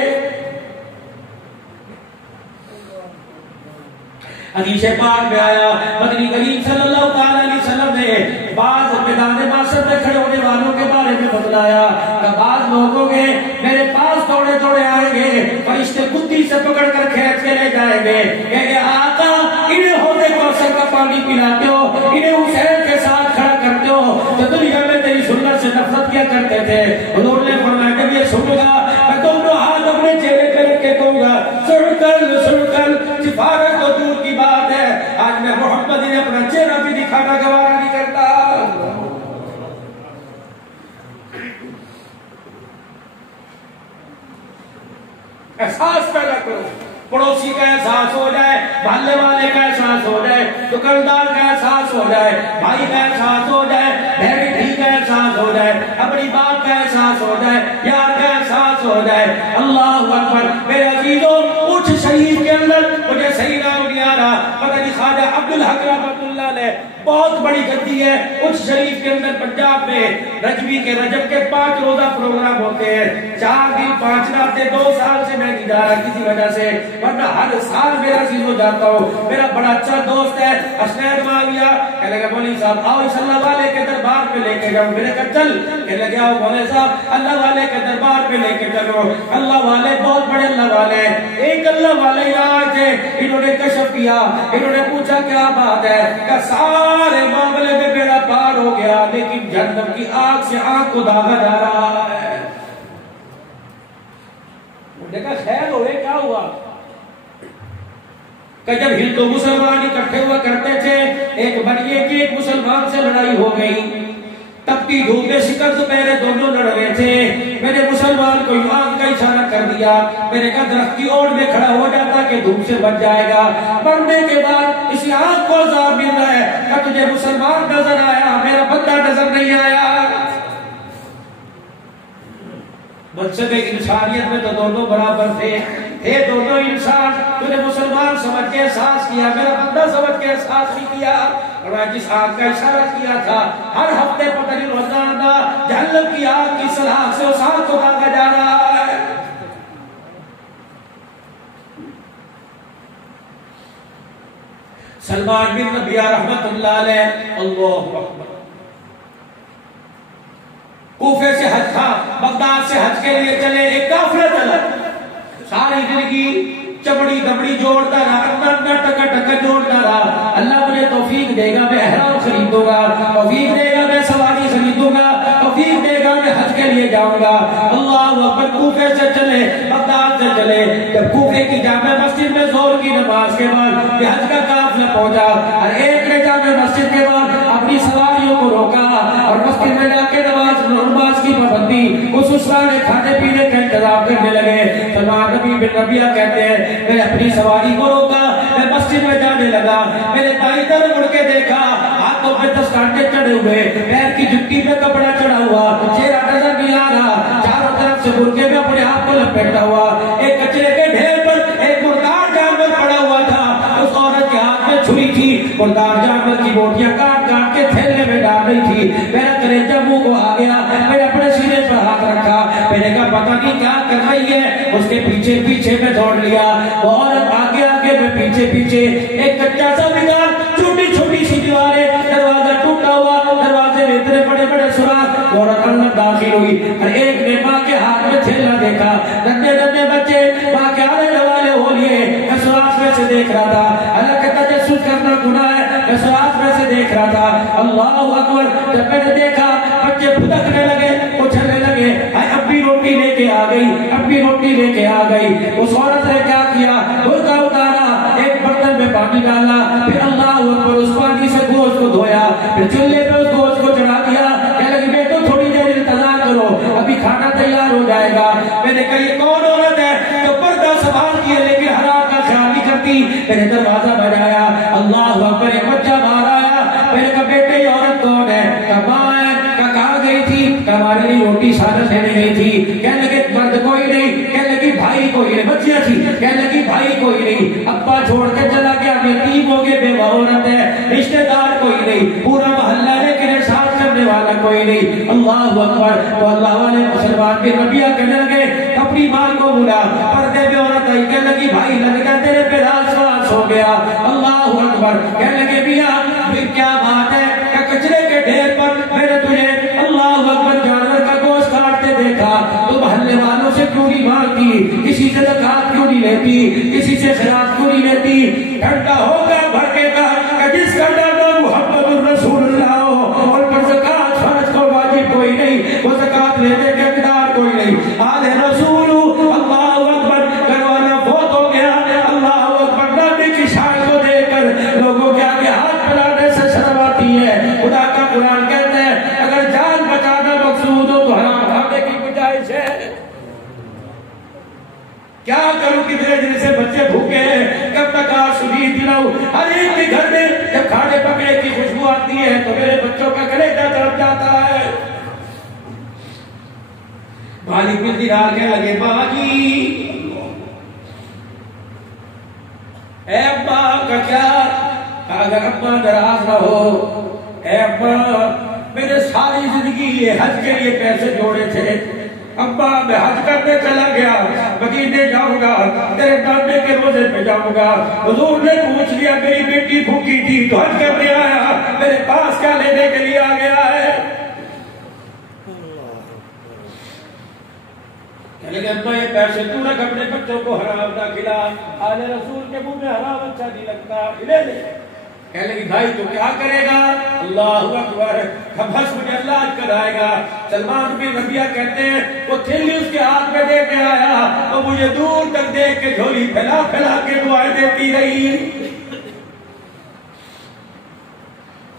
حدیث پاک میں آیا مدنی کریم صلی اللہ علیہ وسلم نے بعض میدان محشر میں کھڑے ہونے والوں کے بارے میں بتلایا کہ بعض لوگوں کے میرے پاس دوڑے دوڑے آئیں گے، فرشتے کتی سے پکڑ کر کھینچ کے لے جائیں گے، کہیں گے آقا انہیں ہوتے کوثر کا پانی پلاتے ہو، انہیں حسین کے ساتھ کھڑا کرتے ہو جو دنیا میں تیری سنت سے نفرت کیا کرتے تھے۔ حضور نے فرمایا جب یہ سنوں گا میں دونوں ہاتھ اپنے چہرے پہ رکھ کے کہوں گا سن کر سفارت تو دور کی بات ہے، آج میں محمد نے اپنا چہرہ بھی دکھانا گوارا نہیں کرتا۔ احساس پیدا کرو، پڑوسی کا احساس ہو جائے، محلے والے کا احساس ہو جائے، دکاندار کا احساس ہو جائے، بھائی کا احساس ہو جائے، بہن بھائی کا احساس ہو جائے، اپنی باپ کا احساس ہو جائے، یار کا احساس ہو جائے۔ اللہ اکبر میرے عزیزوں، اٹھ شریف کے اندر مجھے صحیح نام نہیں آ رہا، پتہ نہیں خواجہ عبدالحق رحمۃ اللہ نے بہت بڑی گدی ہے، اٹھ شریف کے اندر پنجاب میں رجبی کے رجب کے 5 روزہ پروگرام ہوتے ہیں، 4 دن 5 راتیں، 2 سال سے میں نہیں جا رہا کسی وجہ سے، ورنہ ہر سال میرا عزیز ہو جاتا ہوں۔ میرا بڑا اچھا دوست ہے حسنین معاویہ، کہنے لگا مولوی صاحب آؤ اس اللہ والے کے دربار میں لے کے جاؤ، میں نے کہا چل، کہنے لگے آؤ مولوی صاحب اللہ والے کے دربار میں لے کے چلو۔ اللہ والے بہت بڑے اللہ والے، ایک اللہ والے یہاں تھے، انہوں نے کشف کیا، انہوں نے پوچھا کیا بات ہے، کہ سارے معاملے میں میرا پار ہو گیا لیکن جہنم کی آگ سے آنکھ کو داغا جا رہا ہے۔ دیکھا خیر ہوئے کیا ہوا کہ جب ہندو مسلمان اکٹھے ہوا کرتے تھے، ایک بنیے کی ایک مسلمان سے لڑائی ہو گئی، تپتی دھوپ میں شکر دوپہرے دونوں لڑ رہے تھے، میں نے مسلمان کو آنکھ کا اشارہ کر دیا، میں نے کہا درخت کی اوٹ میں کھڑا ہو جاتا کہ دھوپ سے بچ جائے گا۔ مرنے کے بعد اسی آنکھ کو عذاب مل رہا ہے کہ تجھے مسلمان نظر آیا، میرا بندہ نظر نہیں آیا۔ منصب انسانیت میں تو دونوں برابر تھے دونوں انسان، تجھے مسلمان سمجھ کے احساس کیا، میرا بندہ سمجھ کے احساس نہیں کیا. اور میں جس آگ کا اشارہ کیا تھا ہر ہفتے پتہ نہیں روزانہ جہنم کی آگ کی سلاخ سے اس آگ کو داغا جا رہا ہے. سلمان بن ربیعہ رحمت اللہ علیہ اللہ اکبر کوفے سے حج تھا، بغداد سے حج کے لیے چلے، ایک قافلہ چلا، ساری زندگی چمڑی دمڑی جوڑتا رہا، ٹکا ٹکا جوڑتا رہا. اللہ مجھے توفیق دے گا میں احرام خریدوں گا، توفیق دے گا میں سواری خریدوں گا، توفیق دے گا میں حج کے لیے جاؤں گا. اللہ اکبر کوفے سے چلے، بغداد سے چلے. جب کوفے کی جامع مسجد میں ظہر کی نماز کے بعد یہ حج کا قافلہ پہنچا، ہر ایک نے جامع مسجد کے بعد اپنی سواریوں کو روکا اور مسجد میں جا کے نماز کی پابندی خصوصاً کھانے پینے کا انتظام کرنے لگے. سلمان بن ربیعہ کہتے ہیں میں اپنی سواری کو روکا، میں مسجد میں جانے لگا، میں نے دائیں طرف مڑ کے دیکھا، ہاتھوں پہ دستانے چڑھے ہوئے، پیر کی جُتی پہ کپڑا چڑھا ہوا، چہرہ نظر نہیں آ رہا، چاروں طرف سے برقعے میں اپنے آپ کو لپیٹا ہوا. ایک کچرے کے ڈھیر پر ایک مردار جانور پڑا ہوا تھا، اس عورت کے ہاتھ میں چھری تھی، مردار جانور کی بوٹیاں کاٹ کاٹ کے تھیلے میں ڈال رہی تھی. میرا کلیجہ منہ کو آ گیا، میں نے اپنے سینے پر ہاتھ رکھا، میں نے کہا پتہ نہیں کیا کر رہی ہے. اس کے پیچھے پیچھے میں دوڑ لیا، وہ عورت آگے آگے میں پیچھے پیچھے. ایک کچا سا مکان، چھوٹی چھوٹی سی دیواریں، دروازہ ٹوٹا ہوا، دروازے میں اتنے بڑے بڑے سوراخ. عورت اندر داخل ہوئی، ہر ایک نے ماں کے ہاتھ میں تھیلا دیکھا، ننھے ننھے بچے ماں کے آنے والے ہو لیے. میں سوراخ میں سے دیکھ رہا تھا، حالانکہ تجسس کرنا گناہ ہے، میں سوراخ میں سے دیکھ رہا تھا. اللہ اکبر. جب میں نے دیکھا بچے پھدکنے لگے، اچھلنے لگے، اب بھی روٹی لے کے آ گئی، اب بھی روٹی لے کے آ گئی. اس عورت نے کیا کیا، برقع اتارا، ایک برتن میں پانی ڈالا، پھر اللہ اکبر اس پانی سے گوشت کو دھویا، پھر چولہے پہ اس گوشت کو چڑھا دیا. کہنے لگی بیٹو تھوڑی دیر انتظار کرو، ابھی کھانا تیار ہو جائے گا. میں نے کہا یہ کون عورت ہے جو پردہ سنبھالتی ہے لیکن حرام کا خیال نہیں کرتی. میں نے دروازہ بجایا، اللہ اکبر. ایک بچہ باہر آیا، میں نے کہا بیٹے یہ عورت کون ہے؟ کہا ماں ہے. کہاں گئی تھی؟ ہمارے لیے روٹی سالن دینے گئی تھی. کہنے لگے مرد کوئی نہیں، کہنے لگی بھائی کوئی نہیں، بچیاں تھی، کہنے لگی بھائی کوئی نہیں، ابا چھوڑ کے چلا گیا، یتیم ہو گئے، بیوہ عورت ہے، رشتہ دار کوئی نہیں، پورا محلہ لیکن احساس کرنے والا کوئی نہیں. اللہ اکبر. تو اللہ والے مسلمان بن ربیعہ کہنے لگے اپنی ماں کو بلا، پردے میں عورت آئی، کہنے لگی بھائی لگا تیرے پہ راز راز ہو گیا. اللہ اکبر. کہنے لگے میاں کیا بات ہے؟ کہ کچرے کے ڈھیر پر میں نے تجھے اللہ اکبر جانور کا گوشت کاٹتے دیکھا، تو محلے والوں سے کیوں نہیں مانگتی، کسی سے زکات کیوں نہیں لیتی، کسی سے خیرات کیوں نہیں لیتی؟ ٹھنڈا ہوگا بھڑکے گا کہ جس کا نام محمد الرسول اللہ ہو اور پر زکات فرض کو واجب کوئی نہیں، وہ زکات لینے کے اقدار کوئی نہیں. آل رسول اللہ اکبر. گھروالا فوت ہو گیا، اللہ اکبر. نبی کی شان کو دیکھ کر لوگوں کے آگے ہاتھ پھیلانے سے شرم آتی ہے. خدا کا قرآن کہتا ہے اگر جان بچانا مقصود ہو تو حرام کھانے کی گنجائش ہے. کیا کروں کتنے دن سے بچے بھوکے ہیں، کب تک آسودی دلاؤں. ہر ایک کے گھر میں جب کھانے پکنے کی خوشبو آتی ہے تو میرے بچوں کا کلیجہ تڑپ جاتا ہے. مالک بن دینار کہنے لگے باجی اے ابا کا کیا؟ اگر ابا ناراض نہ ہو، اے ابا میں نے ساری زندگی یہ حج کے لیے پیسے جوڑے تھے، ابا میں حج کرنے چلا گیا، مدینے جاؤں گا، تیرے دادے کے روزے پہ جاؤں گا. حضور نے پوچھ لیا میری بیٹی بھوکی تھی تو حج کرنے آیا، میرے پاس کیا لینے کے لیے آ گیا ہے؟ لیکن ابا یہ پیسے تو رکھ، اپنے بچوں کو حرام نہ کھلا، آل رسول کے منہ میں حرام اچھا نہیں لگتا، لے لے. کہنے لگی بھائی تو کیا کرے گا؟ اللہ اکبر. بس مجھے اللہ کرائے گا. سلمان بن ربیعہ کہتے ہیں وہ تھیلی اس کے ہاتھ میں دے کے آیا تو مجھے دور تک دیکھ کے جھولی پھیلا پھیلا کے دعائیں دیتی رہی.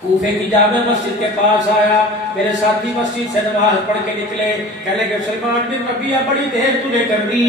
کوفے کی جامع مسجد کے پاس آیا، میرے ساتھی مسجد سے نماز پڑھ کے نکلے. کہنے لگے سلمان بن ربیعہ بڑی دیر تُو نے کر دی،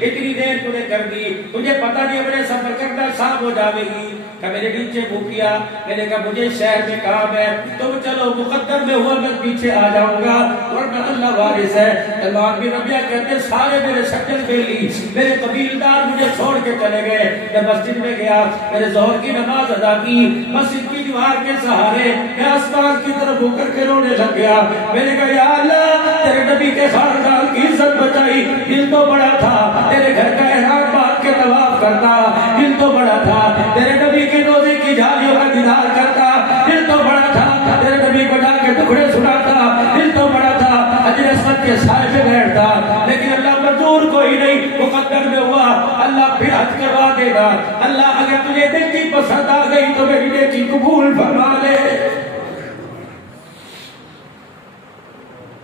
اتنی دیر تُو نے کر دی، تجھے پتہ نہیں اپنے سفر کرنا شام ہو جاوے گی کہ میرے نیچے بھوکیا، میں نے کہا مجھے شہر میں کام ہے، تم چلو مقدر میں ہوا میں پیچھے آ جاؤں گا، ورنہ اللہ وارث ہے۔ سلمان بن ربیعہ کہتے ہیں سارے میرے شکل بیلی میرے قبیلدار مجھے چھوڑ کے چلے گئے۔ میں مسجد میں گیا، میں نے ظہر کی نماز ادا کی، مسجد کی دیوار کے سہارے میں آسمان کی طرف ہو کر کے رونے لگ گیا۔ میں نے کہا یا اللہ تیرے نبی کے خاندان کی عزت بچائی، دل تو بڑا تھا تیرے گھر کا احرام باندھ کے طواف کرتا، دل تو بڑا تھا تیرے نبی کے روزے کی جھالیوں کا دیدار کرتا، دل تو بڑا تھا تیرے نبی کو جا کے ٹکڑے سناتا، دل تو بڑا تھا حجر اسود کے سائے پہ بیٹھتا، لیکن اللہ منظور کوئی نہیں، مقدر میں ہوا اللہ پھر حج کروا دے گا۔ اللہ اگر تجھے نیکی پسند آ گئی تو میری نیکی قبول فرما لے۔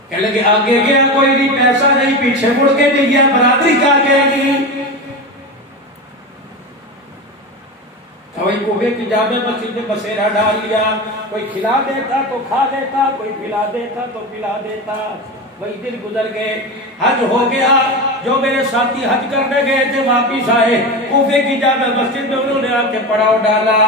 کہنے لگے آگے گیا کوئی نہیں، پیسہ نہیں، پیچھے مڑ کے نہیں گیا، برادری کہاں گئے گی؟ کوئی کوہے کی جامع مسجد میں بسیرا ڈال لیا، کوئی کھلا دیتا تو کھا دیتا، کوئی پلا دیتا تو پلا دیتا۔ وہی دن گزر گئے، حج ہو گیا، جو میرے ساتھی حج کرنے گئے تھے واپس آئے، کوفے کی جامع مسجد میں انہوں نے آ کے پڑاؤ ڈالا۔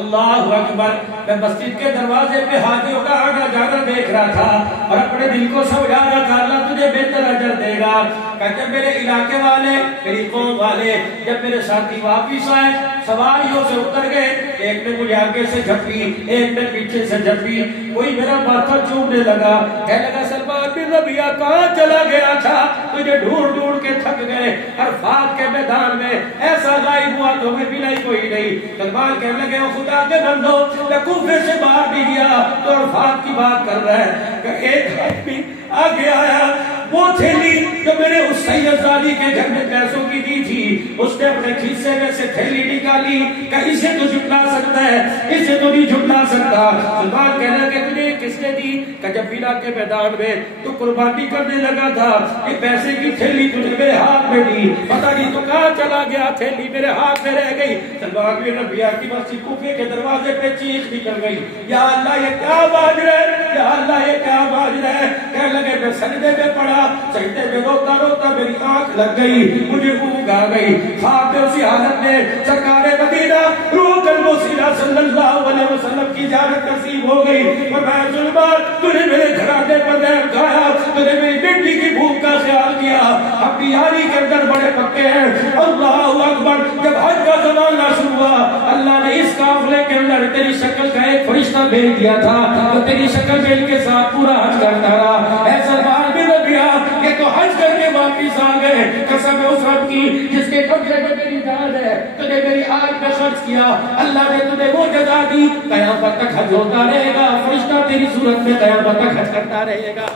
اللہ اکبر، میں مسجد کے دروازے پہ حاجیوں کا آنا جانا دیکھ رہا تھا اور اپنے دل کو سمجھا رہا تھا اللہ تجھے بہتر اجر دے گا۔ کہ میرے علاقے والے، میری قوم والے جب میرے ساتھی واپس آئے، سواریوں سے اتر گئے، ایک نے مجھے آگے سے جھپی، ایک نے پیچھے سے جھپی، کوئی میرا ماتھا چومنے لگا، کہنے لگا سلمان بن ربیعہ کہاں چلا گیا تھا؟ تجھے ڈھونڈ ڈھونڈ کے تھک گئے، عرفات کے میدان میں ایسا غائب ہوا تو ہمیں ملا ہی کوئی نہیں۔ سلمان کہنے لگے خدا کے بندو، میں کوفے سے باہر بھی گیا تو عرفات کی بات کر رہا ہے کہ ایک آدمی آگے آیا، وہ تھیلی جو میرے اس سید زادی کے گھر میں پیسوں کی دی تھی، اس نے اپنے کھیسے میں سے تھیلی نکالی کہ اسے تو جھٹلا سکتا ہے، اسے تو نہیں جھٹلا سکتا۔ سلمان کہنا کہ تجھے کس نے دی؟ کہ جب بنا کے میدان میں تو قربانی کرنے لگا تھا، یہ پیسے کی تھیلی تجھے میرے ہاتھ میں دی، پتہ نہیں تو کہاں چلا گیا، تھیلی میرے ہاتھ میں رہ گئی۔ سلمان بن ربیعہ کی مسجد کوفے کے دروازے پہ چیخ نکل گئی، یا اللہ یہ کیا باز رہا ہے، یا اللہ یہ کیا باز رہا ہے۔ کہنے لگے میں سجدے میں پڑا، سجدے میں روتا روتا میری آنکھ لگ گئی، مجھے اونگ آ گئی، خواب میں اسی حالت میں سرکار مدینہ روح المسیح صلی اللہ علیہ وسلم کی زیارت نصیب ہو گئی۔ فرمایا سلمان تو نے میرے گھرانے پر رحم کھایا، تو نے میری بیٹی کی بھوک کا خیال کیا، اپنی یاری کے اندر بڑے پکے ہیں۔ اللہ اکبر، جب حج کا زمانہ شروع ہوا، اللہ نے اس قافلے کے اندر تیری شکل کا ایک فرشتہ بھیج دیا تھا، تو تیری شکل بھیج کے ساتھ پورا حج کرتا رہا۔ اے سلمان بن ربیعہ، یہ تو حج کر کے واپس آ گئے، قسم ہے اس رب کی جس کے قبضے میں میری جان ہے، تو نے میری آج پہ خرچ کیا، اللہ نے تجھے وہ جزا دی، قیامت تک حج ہوتا رہے گا، فرشتہ تیری صورت میں قیامت تک حج کرتا رہے گا۔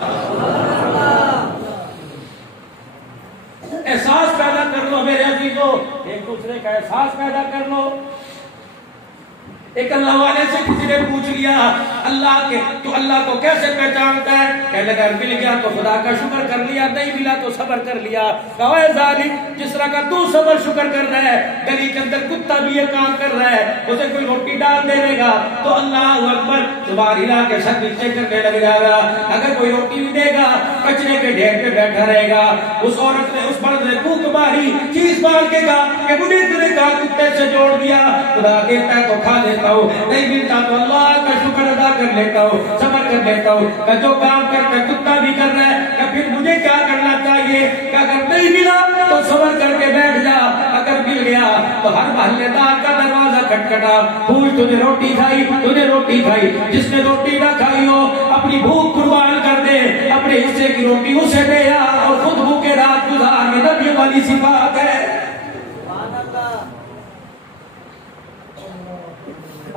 احساس پیدا کر لو میرے عزیزو، ایک دوسرے کا احساس پیدا کر لو۔ ایک اللہ والے سے کسی نے پوچھ لیا اللہ کے تو اللہ کو کیسے پہچانتا ہے؟ کہنے لگا مل گیا تو خدا کا شکر کر لیا، نہیں ملا تو صبر کر لیا۔ کہا اے ظالم، جس طرح کا تو صبر شکر کر رہا ہے، گلی کے اندر کتا بھی یہ کام کر رہا ہے، اسے کوئی روٹی ڈال دے گا تو اللہ اکبر زبان ہلا کے سر نیچے کرنے لگ جائے گا، اگر کوئی روٹی بھی دے گا کچرے کے ڈھیر پہ بیٹھا رہے گا۔ اس عورت نے، اس مرد نے پھونک ماری، چیز مار کے کہا کہ مجھے تیرے کا کتے سے جوڑ دیا، خدا دیتا ہے تو کھا لیتا ہوں، نہیں ملتا تو اللہ کا شکر ادا کر لیتا ہوں، صبر کر لیتا ہوں۔ کہ جو کام کرتا کتا بھی کر رہا ہے، کہ پھر مجھے کیا کرنا چاہیے؟ کہ اگر نہیں ملا تو صبر کر کے بیٹھ جا، اگر مل گیا تو ہر محلے دار کا دروازہ کھٹکھٹا، پوچھ تجھے روٹی کھائی، تجھے روٹی کھائی؟ جس نے روٹی نہ کھائی ہو اپنی بھوک قربان کر دے، اپنے حصے کی روٹی اسے دے آ اور خود بھوکے رات گزار، یہ نبی والی صفات ہے۔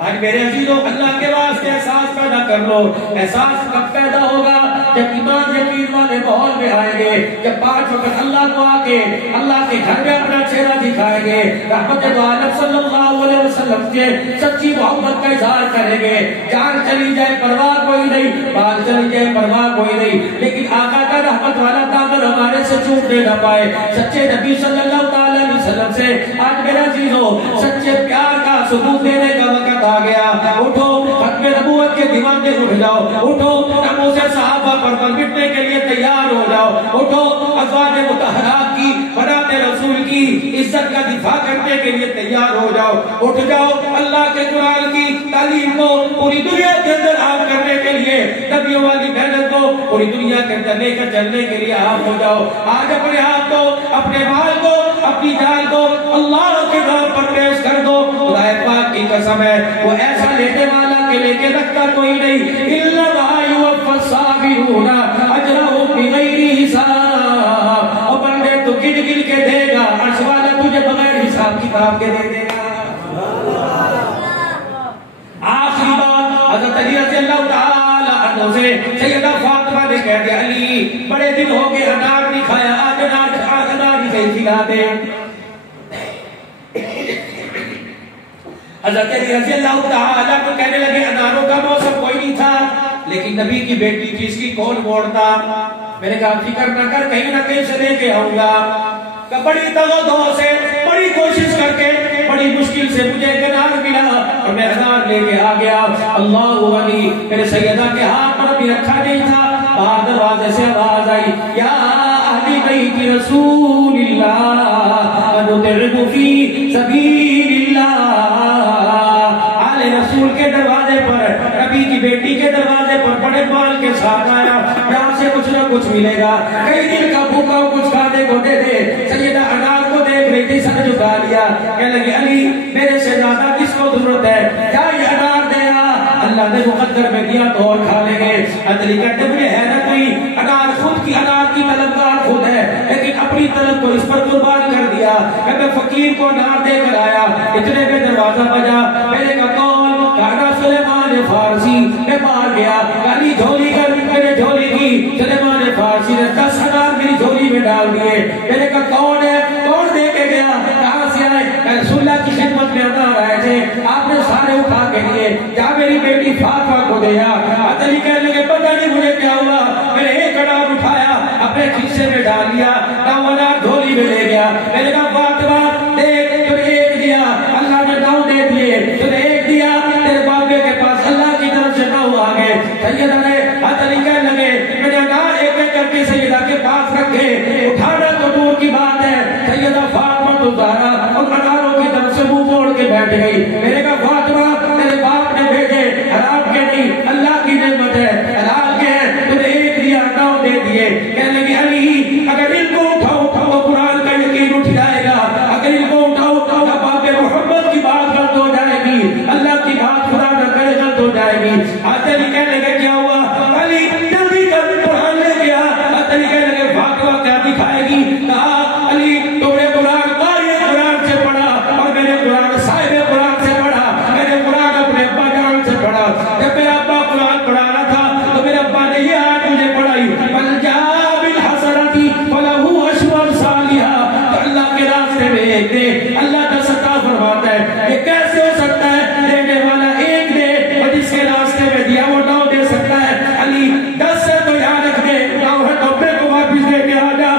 آج میرے عزیزوں اللہ کے واسطے احساس پیدا کر لو۔ احساس کب پیدا ہوگا؟ جب ایمان یقین والے ماحول میں آئیں گے، جب 5 وقت اللہ کو آ کے اللہ کے گھر میں اپنا چہرہ دکھائیں گے، رحمت دو عالم صلی اللہ علیہ وسلم سے سچی محبت کا اظہار کریں گے، جان چلی جائے پرواہ کوئی نہیں، بال چلی جائے پرواہ کوئی نہیں، لیکن آقا کا رحمت والا دامن ہمارے سے چھوٹنے نہ پائے۔ سچے نبی صلی اللہ علیہ وسلم سے آج میرے عزیزوں سچے پیار کا ثبوت دینے کا وقت آ گیا۔ اٹھو ختم نبوت نبوت کے دیوانے اٹھ جاؤ، اٹھو نمو سے صحابہ پر مٹنے کے لیے تیار ہو جاؤ، اٹھو ازواج مطہرات کی بنات رسول کی عزت کا دفاع کرنے کے لیے تیار ہو جاؤ، اٹھ جاؤ اللہ کے قرآن کی تعلیم کو پوری دنیا کے اندر عام کرنے کے لیے، نبیوں والی محنت کو پوری دنیا کے اندر لے کر چلنے کے لیے عام ہو جاؤ۔ آج اپنے آپ کو، اپنے مال کو، اپنی جان کو اللہ کے نام پر پیش کر دو۔ خدا پاک کی قسم ہے وہ ایسا لینے والا کہ لے کے رکھتا کوئی نہیں، الا یوفی الصابرون اجرهم بغیر حساب، اور بندے تو گن گن کے دے گا، عرش والا تجھے بغیر حساب کتاب کے دے دے گا۔ آخری بات حضرت علی رضی اللہ تعالی عنہ سے سیدہ فاطمہ نے کہہ دیا، علی بڑے دن ہو گئے انار نہیں کھایا، آج انار ہی سے کھلا دے۔ حضرت علی رضی اللہ تعالی عنہ کہنے لگے اناروں کا موسم کوئی نہیں تھا، لیکن نبی کی بیٹی تھی، اس کی کون موڑتا؟ میں نے کہا فکر نہ کر، کہیں نہ کہیں سے لے کے آؤں گا۔ کہ بڑی دو سے بڑی کوشش کر کے بڑی مشکل سے مجھے ایک انار ملا اور میں انار لے کے آ گیا۔ اللہ علی میرے سیدہ کے ہاتھ پر بھی رکھا نہیں تھا، باہر دروازے سے آواز آئی، یا اہل بیت رسول اللہ نطعم فی سبیل اللہ۔ آل رسول کے دروازے پر، نبی کی بیٹی کے دروازے پر بڑے مال کے ساتھ آیا، یہاں سے کچھ نہ کچھ ملے گا، کئی دن کا بھوکا کچھ کھانے کو دے دے۔ سیدہ انار کو دیکھ رہی تھی، سر جھکا لیا، کہنے لگی علی میرے سے زیادہ کس کو ضرورت ہے، کیا یہ انار دے آ، اللہ نے مقدر میں دیا تو اور کھا لیں گے۔ علی کہتے مجھے حیرت ہوئی، انار خود کی، انار کی طلبگار خود ہے، لیکن اپنی طلب کو اس پر قربان کر دیا کہ میں فقیر کو انار دے کر آیا۔ اتنے میں دروازہ بجا، میں نے کہا کون؟ کہا سلیمان فارسی۔ میں باہر گیا، علی جھولی کر، میں نے جھولی کی، سلیمان فارسی نے 10 انار میری جھولی میں ڈال دیے۔ میں نے کہا کون ہے؟ کون دے کے گیا؟ کہاں سے آئے؟ کہ رسول اللہ کی خدمت میں انار آئے تھے، آپ نے سارے اٹھا کے لیے، کیا میری بیٹی فاطمہ کو دیا؟ علی کہنے لگے پتہ نہیں مجھے کیا ہوا، میں نے ایک انار اٹھایا اپنے کھیسے میں ڈال لیا، نہ انار جھولی میں لے گیا۔ میں نے کہا فاطمہ دیکھ، تو نے ایک دیا، اللہ نے 9 دے دیے، تو نے ایک دیا، تیرے باپے کے پاس اللہ کی طرف سے 9 آ گئے۔ سیدہ نے علی کہنے لگے میں نے انار ایک ایک کر کے سیدہ کے پاس رکھے، اٹھانا تو دور کی بات ہے۔ سیدہ فاطمہ تو زہرا ان اناروں کی طرف سے منہ موڑ کے بیٹھ گئی۔ میں نے کہا فاطمہ تیرے باپ نے بھیجے، حرام کے نہیں، اللہ کی نعمت ہے، حلال کے ہے، تو نے ایک دیا 9 دے دیے۔ کہنے لگی علی اگر ان کو اٹھاؤ تو قرآن کا یقین اٹھ جائے گا، اگر ان کو اٹھاؤ تو باب محمد کی بات غلط ہو جائے گی، اللہ کی بات خدا نہ کرے غلط ہو جائے گی۔ علی کہنے لگے کیا ہوا؟ علی جلدی کر قرآن لے گیا۔ علی کہنے لگے فاطمہ کیا دکھائے گی؟ کہا علی تم نے قرآن قاری قرآن سے پڑھا اور میں نے قرآن صاحب قرآن سے پڑھا، میں نے قرآن اپنے ابا جان سے پڑھا۔ جب میرا ابا قرآن پڑھانا تھا تو میرے ابا نے یہ آیت مجھے پڑھائی، بل جاء بالحسنۃ فلہ عشر امثالها، تو اللہ کے راستے میں ایک دے، اللہ کا عطا فرماتا ہے۔ یہ کیسے ہو سکتا ہے؟ دینے والا ایک دے اور جس کے راستے میں دیا وہ 9 دے سکتا ہے۔ علی 10 سے تو یاد رکھ دے، 9 ہے تو میرے کو واپس دے کے آ جا۔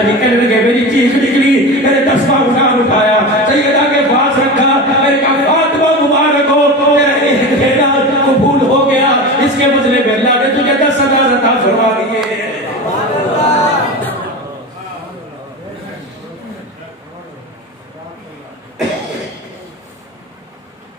علی کہنے لگے میری چیخ نکلی، میں نے 10واں انار اٹھایا، سیدہ کے پاس رکھا، میں نے کہا فاطمہ مبارک ہو، تیرا ایک دینا قبول ہو گیا، اس کے بدلے میں اللہ نے تجھے 10 انار عطا فرما دیے۔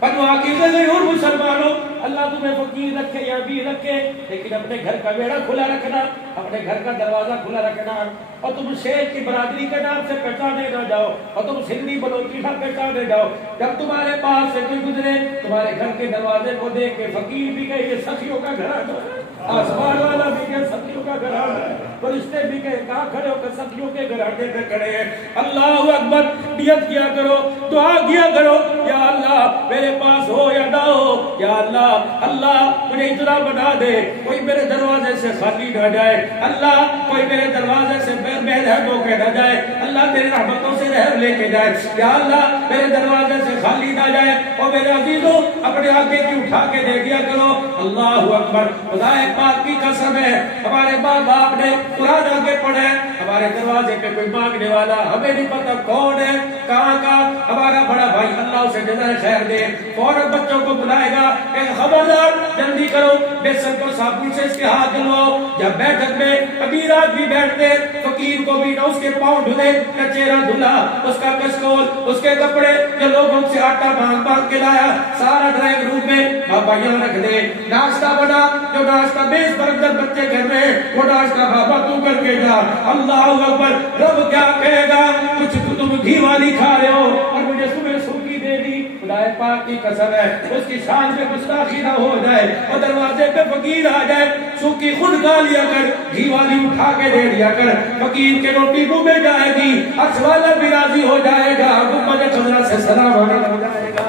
بنو عقیل ضرور مسلمانوں، اللہ تمہیں فقیر رکھے یا بھی رکھے، لیکن اپنے گھر کا بیڑا کھلا رکھنا، اپنے گھر کا دروازہ کھلا رکھنا، اور تم شیخ کی برادری کے نام سے پہچانے نہ جاؤ، اور تم سندھی بلوچی نہ پہچانے جاؤ۔ جب تمہارے پاس سے کوئی گزرے، تمہارے گھر کے دروازے کو دیکھ کے فقیر بھی کہے یہ سخیوں کا گھر ہے، آسمان والا بھی کہ سخیوں کا گھر ہے، فرشتے بھی کہے کہاں کھڑے ہو کہ سخیوں کے گھرانے پہ کھڑے ہیں۔ اللہ اکبر، نیت کیا کرو، دعا کیا کرو، یا اللہ میرے پاس ہو یا نہ ہو، یا اللہ اللہ مجھے اتنا بنا دے کوئی میرے دروازے سے خالی نہ جائے، اللہ کوئی میرے دروازے سے بے رحم ہو کے نہ جائے، اللہ میری رحمتوں سے رحم لے کے جائے، یا اللہ میرے دروازے سے خالی نہ جائے۔ اور میرے عزیزوں اپنے آگے کی اٹھا کے دے دیا کرو۔ اللہ اکبر، خدا پاک کی قسم ہے، ہمارے ماں باپ نے قرآن آگے پڑھا ہے، ہمارے دروازے پہ کوئی مانگنے والا ہمیں نہیں پتا کون ہے، کہاں کا، ہمارا بڑا بھائی اللہ اسے جزائے خیر دے، فوراً بچوں کو بلائے گا کہ خبردار جلدی کرو، بیسن کو صابن سے اس کے ہاتھ دھلواؤ۔ جب بیٹھک میں امیر آدمی بیٹھتے فقیر کو بھی نہ اس کے پاؤں دھلے نہ چہرہ دھلا، اس کا کشکول اس کے کپڑے جو لوگوں سے آٹا باندھ کے لایا سارا ڈرائنگ روم میں بابا یہاں رکھ دے۔ ناشتہ بنا، جو ناشتہ بیس برکت بچے کر رہے ہیں وہ ناشتہ بابا تو کر کے جا۔ اللہ اکبر، رب کیا کہے گا؟ کچھ تم گھی والی کھا رہے ہو اور مجھے صبح سوکھی دے دی، خدا پاک کی قسم ہے اس کی شان میں گستاخی نہ ہو جائے اور دروازے پہ فقیر آ جائے، سوکھی خود کھا لیا کر، گھی والی اٹھا کے دے دیا کر، فقیر کے روٹی منہ میں جائے گی، عرش والا بھی راضی ہو جائے گا، گنبد خضرا سے سلام آنے لگ جائے گا۔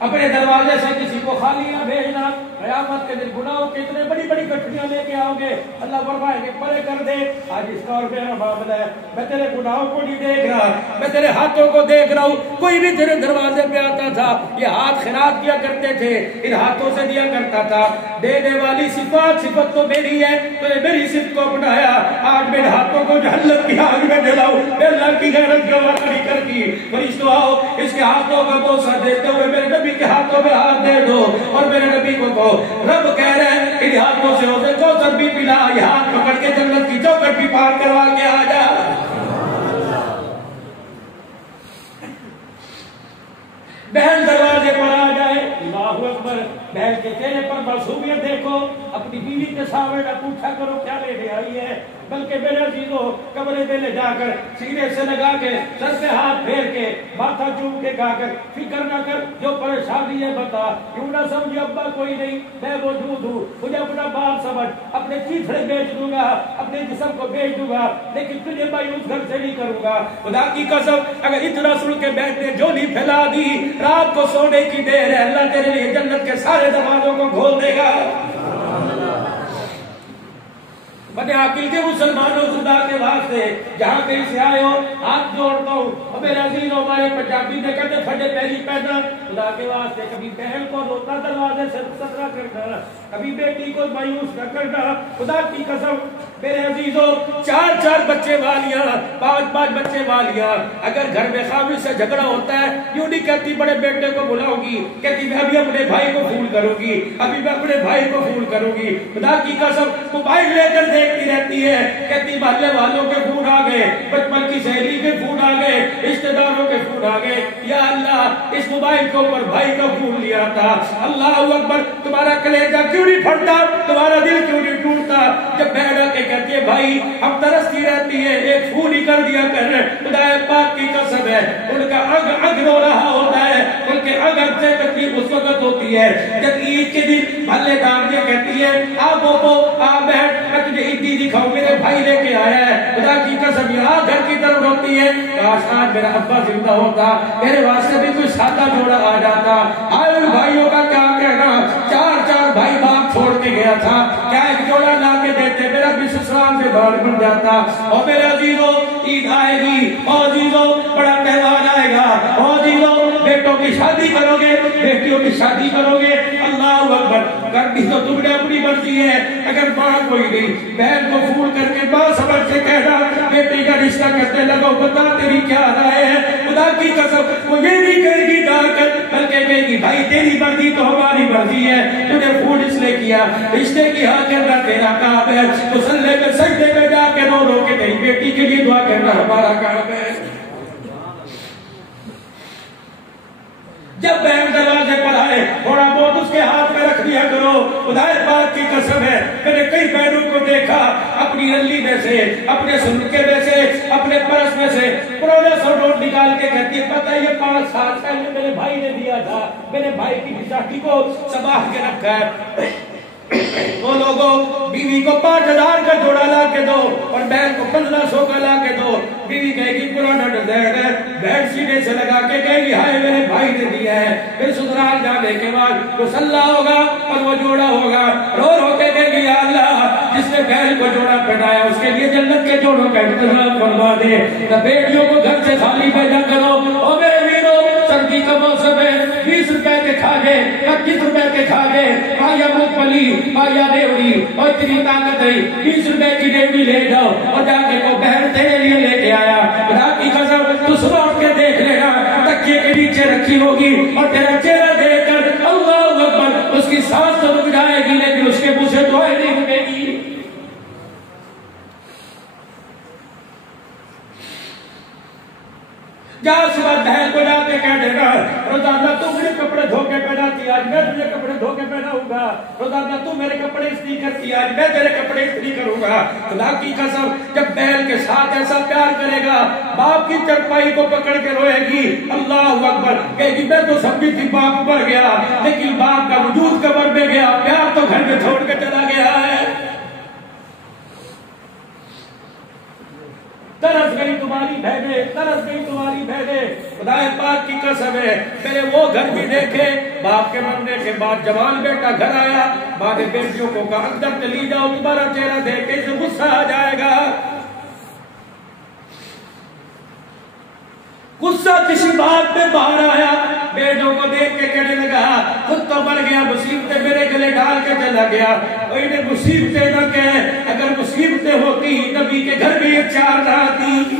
اپنے دروازے سے کسی کو خالی نہ بھیجنا، قیامت کے دن گناہوں کے اتنے بڑی بڑی گٹھیاں لے کے آؤ گے، اللہ فرمائے کہ پرے کر دے، آج اس کا اور میرا معاملہ ہے، میں تیرے گناہوں کو نہیں دیکھ رہا، میں تیرے ہاتھوں کو دیکھ رہا ہوں۔ کوئی بھی تیرے دروازے پہ آتا تھا، یہ ہاتھ خیرات کیا کرتے تھے، ان ہاتھوں سے دیا کرتا تھا، دینے والی صفت تو میری ہے، تو نے میری صفت کو اپنایا، آج میرے ہاتھوں کو جہنم کی آگ میں جلاؤ، میں اللہ کی غیرت کا وعدہ نہیں کرتی۔ فرشتوں آؤ، اس کے ہاتھوں کا بوسہ دیتے ہوئے میرے نبی کے ہاتھوں میں ہاتھ دے دو اور میرے نبی کو کہو، رب کہہ رہے ہیں ان ہاتھوں سے اسے کوثر بھی پلا، یہ ہاتھ پکڑ کے جنت کی چوکھٹ بھی پار کروا کے آ جا۔ بہن دروازے پر آ جائے، اللہ اکبر، بہن کے چہرے پر معصومیت دیکھو، اپنی بیوی کے سامنے نہ پوچھا کرو کیا لے کے آئی ہے، بلکہ میرے عزیزو کمرے میں لے جا کر سینے سے لگا کے سر پہ ہاتھ پھیر کے ماتھا چوم کے کہا کر فکر نہ کر، جو پریشانی ہے بتا، کیوں نہ سمجھے ابا کوئی نہیں، میں موجود ہوں، مجھے اپنا بال سمجھ، اپنے چیتڑے بیچ دوں گا، اپنے جسم کو بیچ دوں گا، لیکن تجھے مایوس گھر سے نہیں کروں گا۔ خدا کی قسم اگر اتنا سن کے بیٹھ نے جھولی پھیلا دی، رات کو سونے کی دیر ہے، اللہ تیرے لیے جنت کے سارے دروازوں کو کھول دے گا۔ بنے عاقل کے مسلمانوں، خدا کے واسطے جہاں کہیں سے آئے ہو ہاتھ جوڑتا ہوں، اور میرے عزیز ہمارے پنجابی میں کہتے پھٹے پیری پہنا، خدا کے واسطے کبھی بہن کو روتا دروازے سے رخصت نہ کرنا، کبھی بیٹی کو مایوس نہ کرنا، خدا کی قسم میرے عزیزوں، 4 بچے والیاں، 5 بچے والیاں، اگر گھر میں خامد سے جھگڑا ہوتا ہے، یوں نہیں کہتی بڑے بیٹے کو بلاؤں گی، کہتی میں ابھی اپنے بھائی کو فون کروں گی، ابھی میں اپنے بھائی کو فون کروں گی، خدا کی قسم موبائل لے کر دیکھتی رہتی ہے، کہتی محلے والوں کے فون آ گئے، بچپن کی سہیلی کے فون آ گئے، رشتہ داروں کے فون آ گئے، یا اللہ اس موبائل کے اوپر بھائی کا فون لیا تھا، اللہ اکبر، تمہارا کلیجہ کیوں نہیں پھٹتا، تمہارا دل کیوں نہیں ٹوٹتا، جب بہن آ کے کہتی ہے بھائی ہم ترستی رہتی ہے، ایک فون ہی کر دیا کر، خدا پاک کی قسم ہے ان کا اگ رو رہا ہوتا ہے، ان کے اگر سے تکلیف اس وقت ہوتی ہے جب عید کے دن محلے دار یہ کہتی ہے آ بوبو آ بہن میں تجھے عیدی دکھاؤں، میرے بھائی لے کے آیا ہے، خدا کی قسم یہاں گھر کی طرف روتی ہے، کاش آج میرا ابا زندہ ہوتا، میرے واسطے بھی کوئی سادہ جوڑا آ جاتا، آئے بھائیوں کا کیا کہنا، 4 بھائی باپ چھوڑ کے گیا تھا، کیا ایک جوڑا لا کے دیتے میرا بھی سسرال سے باہر بن جاتا، اور میرے عزیزوں عید آئے گی، اور عزیزوں بڑا تہوار آئے گا، اور عزیزوں بیٹوں کی شادی کرو گے، بیٹیوں کی شادی کرو گے، اللہ اکبر، کرنی تو تم نے اپنی مرضی ہے، اگر ماں کوئی نہیں بہن کو فون کر کے ماں سمجھ سے کہنا بیٹی کا رشتہ کرتے لگو، بتا تیری کیا رائے ہے، خدا کی قسم وہ یہ نہیں کہے گی ڈال کر، بلکہ کہے گی بھائی تیری مرضی تو ہماری مرضی ہے، تو نے فون اس لیے کیا، رشتے کی ہاں کرنا تیرا کام ہے، مصلے میں سجدے میں جا کے رو رو کے تیری بیٹی کے لیے دعا کرنا ہمارا کام ہے۔ جب بہن دروازے پر آئے تھوڑا بہت اس کے ہاتھ میں رکھ دیا کرو، خدا پاک کی قسم ہے میں نے کئی بہنوں کو دیکھا اپنی رلی میں سے، اپنے سنکے میں سے، اپنے پرس میں سے پرانا سو نوٹ نکال کے کہتی ہے پتہ یہ 5 سال پہلے میرے بھائی نے دیا تھا، میرے بھائی کی بیٹی کو سنبھال کے رکھا ہے، وہ لوگوں بیوی کو 5000 کا جوڑا لا کے دو اور بہن کو 1500 کا لا کے دو، بیوی کہے گی پرانا ڈیزائن ہے، بہن سینے سے لگا کے کہے گی ہائے میرے بھائی نے دیا ہے، پھر سسرال جانے کے بعد مصلی ہوگا اور وہ جوڑا ہوگا، رو رو کے کہے گی یا اللہ جس نے بہن کو جوڑا پہنایا اس کے لیے جنت کے جوڑوں کا انتظام فرما دے، نہ بیٹیوں کو گھر سے خالی بھیجا کرو، او میرے ویرو سردی کا موسم ہے، 20 روپے کے کھاگے 25 روپے کے کھاگے یا مونگ پھلی یا ریوڑی اور اتنی طاقت ہے 20 روپے کی ریوڑی لے جاؤ اور جا کے کو بہن تیرے لیے لے کے آیا، خدا کی قسم تو صبح اٹھ کے دیکھ لینا رہی ہوگی اور تیرا چہرہ دیکھ کر اللہ اکبر اس کی سانس تو رک جائے گی لیکن اس کے منہ سے دعائیں نہیں رکے گی. جا صبح بہن کو جا کے کہہ دے گا روزانہ تو میرے کپڑے دھو کے پہناتی آج میں تجھے کپڑے دھو کے پہناؤں گا. روزانہ تو میرے کپڑے استری کرتی آج میں تیرے کپڑے استری کروں گا. خدا کی قسم جب بہن کے ساتھ ایسا پیار کرے گا باپ کی چرپائی کو پکڑ کے روئے گی اللہ اکبر کہے گی میں تو سمجھی تھی باپ مر گیا لیکن باپ کا وجود قبر میں گیا پیار تو گھر میں چھوڑ کے چلا گیا ہے. ترس گئی تمہاری بہنیں ترس گئی تمہاری بہنیں. خدا پاک کی قسم ہے میں نے وہ گھر بھی دیکھے باپ کے مرنے کے بعد جوان بیٹا گھر آیا ماں نے بیٹیوں کو کہا اندر چلی جاؤ تمہارا چہرہ دیکھ کے اسے غصہ آ جائے گا. غصہ کسی بات میں باہر آیا بیٹوں کو دیکھ کے کہنے لگا خود تو مر گیا مصیبتیں میرے گلے ڈال کے چلا گیا. انہیں مصیبتیں نہ کہیں اگر مصیبتیں ہوتی نبی کے گھر میں یہ چار نہ آتی.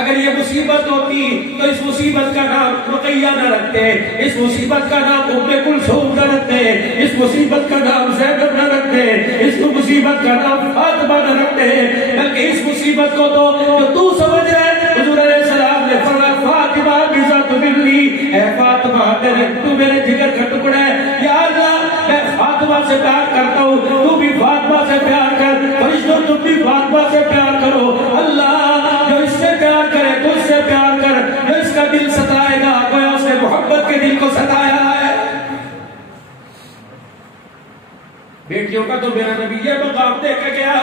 اگر یہ مصیبت ہوتی تو اس مصیبت کا نام رقیہ نہ رکھتے اس مصیبت کا نام ام کلثوم نہ رکھتے اس مصیبت کا نام زینب نہ رکھتے اس مصیبت کا نام فاطمہ نہ رکھتے بلکہ اس مصیبت کو تو سمجھ رہے حضور علیہ السلام نے فرمایا فاطمہ بذات بلی اے فاطمہ تو میرے جگر کا ٹکڑا ہے یا اللہ میں فاطمہ سے پیار کرتا ہوں تو بھی فاطمہ سے پیار کر فرشتوں تم بھی فاطمہ سے پیار کرو. اللہ جو اس سے پیار کرے تو اس سے پیار کر جو اس کا دل ستائے گا گویا اس نے محبت کے دل کو ستایا ہے. بیٹیوں کا تو میرا نبی یہ مقام دے کے گیا.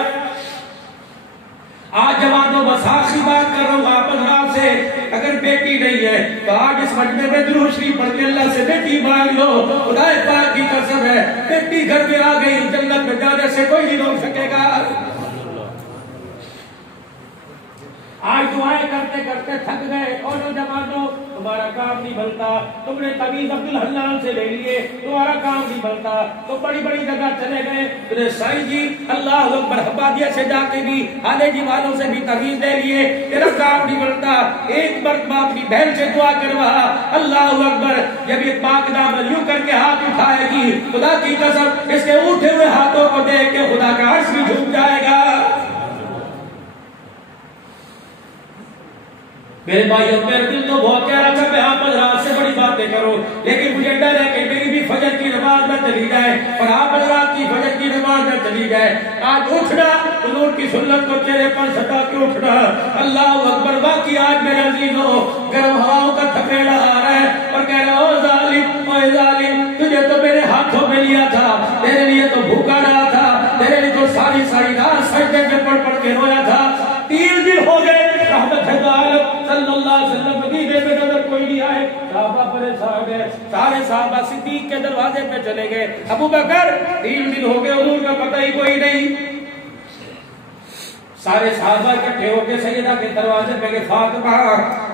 آج جوانوں بس آخری بات کر رہا ہوں آپ حضرات سے اگر بیٹی نہیں ہے تو آج اس مجمع میں درود شریف پڑھ کے اللہ سے بیٹی مانگ لو. خدا پاک کی قسم ہے بیٹی گھر میں آ گئی جنت میں جانے سے کوئی نہیں روک سکے گا. آج دعائیں کرتے کرتے تھک گئے اور نوجوانوں تمہارا کام نہیں بنتا تم نے تعویذ عبد الحنان سے لے لیے تمہارا کام نہیں بنتا تو بڑی بڑی جگہ چلے گئے تم نے سائیں جی اللہ اکبر حبادیہ سے جا کے بھی آلے جی والوں سے بھی تعویذ لے لیے تیرا کام نہیں بنتا. ایک مرتبہ اپنی بہن سے دعا کروا اللہ اکبر جب یہ پاک دامن یوں کر کے ہاتھ اٹھائے گی خدا کی قسم اس کے اٹھے ہوئے ہاتھوں کو دیکھ کے خدا کا عرش بھی جھک جائے گا. میرے بھائی اور میرے دل تو بہت کہہ رہا تھا میں آپ حضرات سے بڑی باتیں کروں لیکن مجھے ڈر ہے کہ میری بھی فجر کی نماز نہ چلی جائے اور آپ حضرات کی فجر کی نماز نہ چلی جائے. آج اٹھنا حضور کی سنت کو چہرے پر سٹا کے اٹھنا اللہ اکبر. باقی آج میرے عزیزوں گرم ہواؤں کا تھپیڑا آ رہا ہے اور کہہ رہا او ظالم او ظالم تجھے تو میرے ہاتھوں میں لیا تھا تیرے لیے تو بھوکا رہا تھا تیرے لیے تو ساری رات سجدے میں پڑھ پڑھ کے رویا تھا. 3 دن ہو گئے رحمت عالم صلی اللہ علیہ وسلم مدینے میں نظر کوئی نہیں آئے. صحابہ پریشان گئے سارے صحابہ صدیق کے دروازے پہ چلے گئے. ابو بکر 3 دن ہو گئے حضور کا پتہ ہی کوئی نہیں. سارے صحابہ اکٹھے ہو کے سیدہ کے دروازے پہ گئے فاطمہ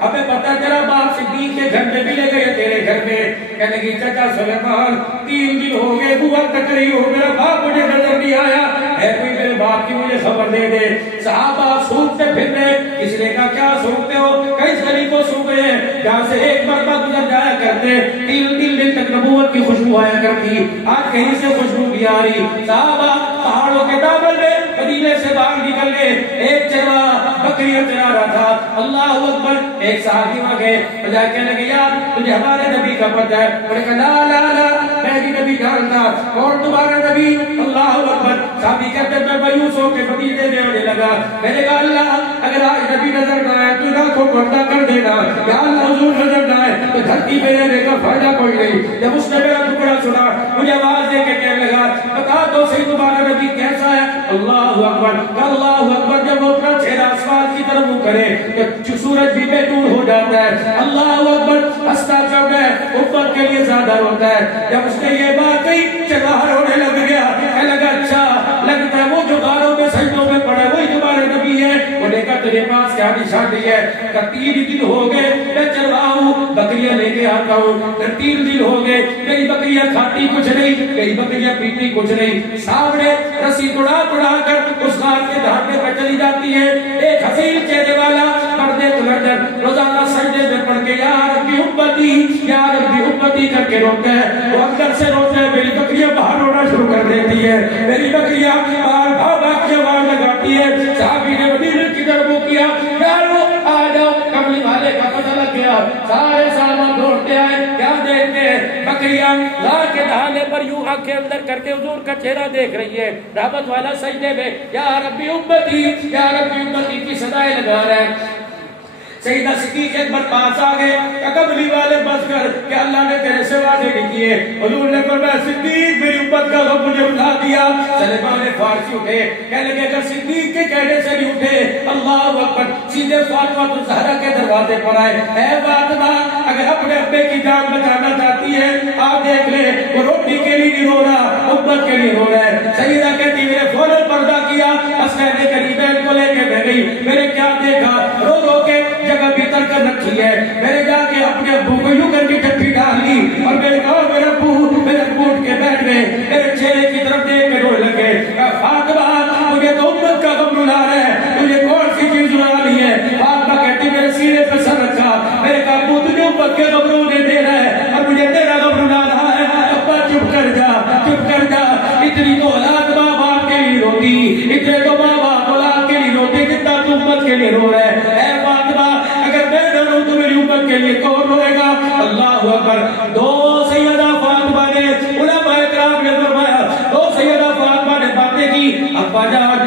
ہمیں پتہ چلا باپ صدیق کے گھر میں ملے گئے تیرے گھر میں. کہنے کی چچا سلیمان 3 دن ہو گئے بوا تک رہی ہو میرا باپ مجھے نظر نہیں آیا ہے کوئی میرے باپ کی مجھے خبر دے دے. صحابہ سوکھتے پھر رہے اس نے کہا کیا سوکھتے ہو کئی گلی کو سوکھ رہے ہیں جہاں سے ایک مرتبہ گزر جایا کرتے 3 دن تک نبوت کی خوشبو آیا کرتی آج کہیں سے خوشبو بھی آ رہی. صحابہ پہاڑوں کے دامن میں مدینے سے باہر نکل گئے. ایک چروا بکریاں چرا رہا تھا اللہ اکبر. ایک صحابی وہاں گئے بجائے کہنے لگے یار تجھے ہمارے نبی کا پتہ ہے انہوں نے کہا لا لا لا میں بھی نبی جانتا اور تمہارا نبی اللہ اکبر. صحابی کہتے میں مایوس ہو کے مدینے میں آنے لگا میں نے کہا اللہ اگر آج نبی نظر نہ آئے تو آنکھوں کو اندھا کر دینا یا اللہ حضور نظر نہ آئے تو دھرتی پہ رہنے کا فائدہ کوئی نہیں. جب اس نے میرا ٹکڑا سنا مجھے آواز دے کے کہنے لگا بتا دو صحیح تمہارا نبی کیسا ہے. اللہ اکبر اللہ اکبر. جب وہ اپنا چہرہ آسمان کی طرف منہ کرے تو سورج بھی بے نور ہو جاتا ہے. اللہ اکبر. ہنستا جب ہے اوپر کے لیے زیادہ ہوتا ہے. جب اس نے یہ بات کہی چراغ ہونے لگ گیا کہنے لگا اچھا لگتا ہے وہ جو غاروں میں سجدوں میں پڑا وہی تمہارے نبی ہے. انہوں نے کہا تجھے پاس کیا نشانی ہے. کہ 3 دن ہو گئے میں چرواہا ہوں بکریاں لے کے آتا ہوں 3 دن ہو گئے میری بکریاں کھاتی کچھ نہیں میری بکریاں پیتی کچھ نہیں. سامنے رسی توڑا توڑا کر اس غار کے دھاگے پہ چلی جاتی ہے. ایک حسین چہرے والا مرد روزانہ سجدے میں پڑھ کے یا کر کے روتے ہیں، وہ اندر سے روتے ہیں، میری بکریاں باہر رونا شروع کر دیتی ہے، میری بکریاں باہر بھاگ بھاگ کے آواز لگاتی ہے۔ صحابی نے مدینے کی طرف منہ کیا، یارو آ جاؤ، کملی والے کا پتہ لگ گیا، سارے سامان دوڑتے آئے، کیا دیکھتے ہیں؟ بکریاں لا کے دہانے پر یوں آنکھیں اندر کر کے حضور کا چہرہ دیکھ رہی ہے، رحمت والا سجدے میں یا ربی امتی یا ربی امتی کی صدائیں لگا رہا ہے۔ سیدہ صدیق اکبر پاس آ گئے، کملی والے بس کر کہ اللہ نے تیرے سے وعدے نہیں کیے۔ حضور نے فرمایا صدیق میری امت کا غم مجھے اٹھا دیا۔ سلمان فارسی اٹھے، کہنے لگے اگر صدیق کے کہنے سے نہیں اٹھے، اللہ اکبر، سیدھے فاطمہ الزہرا کے دروازے پر آئے، اے فاطمہ اگر اپنے ابے کی جان بچانا چاہتی ہے آپ دیکھ لیں، وہ روٹی کے لیے نہیں رو رہا، امت کے لیے رو رہا ہے۔ سیدہ کہتی میرے فوراً پردہ کیا، حسین قریبین کو لے کے میں گئی، میں نے کیا دیکھا، رو رو کے جگہ بھیتر کر رکھی ہے، میں نے جا کے اپنے ابو کو یوں کر کے ٹھپی ڈال لی اور میں نے کہا میرے ابو اٹھ کے بیٹھ گئے، میرے چہرے کی طرف دیکھ کے رونے لگے۔ فاطمہ مجھے تو امت کا غم رلا رہا ہے، تجھے کون سی چیز رلا رہی ہے؟ فاطمہ کہتی میرے سینے پہ سر رکھا، میں نے کہا ابو تجھے امت کے غم رونے دے رہا ہے اور مجھے تیرا غم رلا رہا ہے، ابا چپ کر جا، چپ کر جا، اتنی تو اولاد ماں باپ کے لیے روتی، اتنے تو ماں باپ اولاد کے لیے روتی جتنا تو امت کے لیے رو رہا ہے۔ اے فاطمہ اگر میں نہ رہوں تو میری امت کے لیے کون روئے گا؟ اللہ اکبر۔ دو سیدہ فاطمہ نے، علماء کرام نے فرمایا، دو سیدہ فاطمہ نے باتیں کی، ابا جان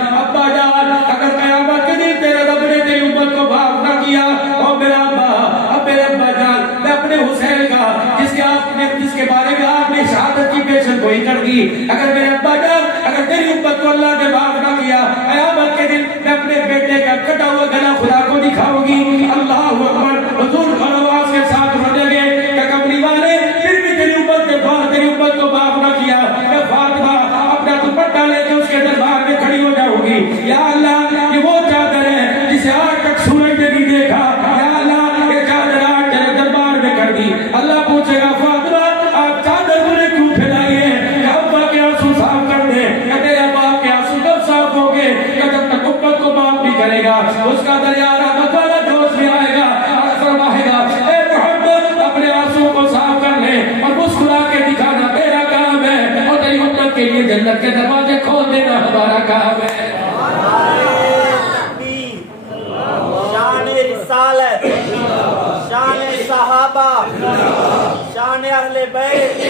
اگر قیامت کے دن تیرے رب نے تیری امت کو معاف نہ کیا، اور میرا ابا، اب میرے ابا جان، میں اپنے حسین کا جس کے بارے میں آپ نے شہادت کی پیشن گوئی کر دی، اگر میرے ابا جان اگر تیری امت کو اللہ نے معاف نہ کیا، قیامت کے دن میں اپنے بیٹے کا کٹا ہوا گلا خدا کو دکھاؤں گی۔ اللہ اکبر۔ حضور خلوات کے ساتھ رونے لگے کہ کملی والے پھر بھی تیری امت کو معاف نہ کیا، میں فاطمہ اپنا دوپٹہ لے کے اس کے دربار میں کھڑی ہو جاؤں گی۔ یا اللہ یہ وہ چادر ہے جسے آج تک سورج نے نہیں دیکھا، یا اللہ یہ چادر آج تیرے دربار میں کر دی۔ اللہ پوچھے گا فاطمہ آپ چادر مجھے کیوں پھیلائی ہے؟ کہ ابا کے آنسو صاف کر دے، کہ تیرے باپ کے آنسو کب صاف ہو گے کہ جب تک امت کو معاف نہیں کرے گا، اس کا دریا رحمت والا جوش میں آئے گا اور فرمائے گا اے محمد اپنے آنسو کو صاف کر لے اور مسکرا کے دکھانا تیرا کام ہے، اور تیری امت کے لیے جنت کے دروازے کھول دینا ہمارا کام ہے۔ شان رسالت، شان صحابہ، شان اہل بیت،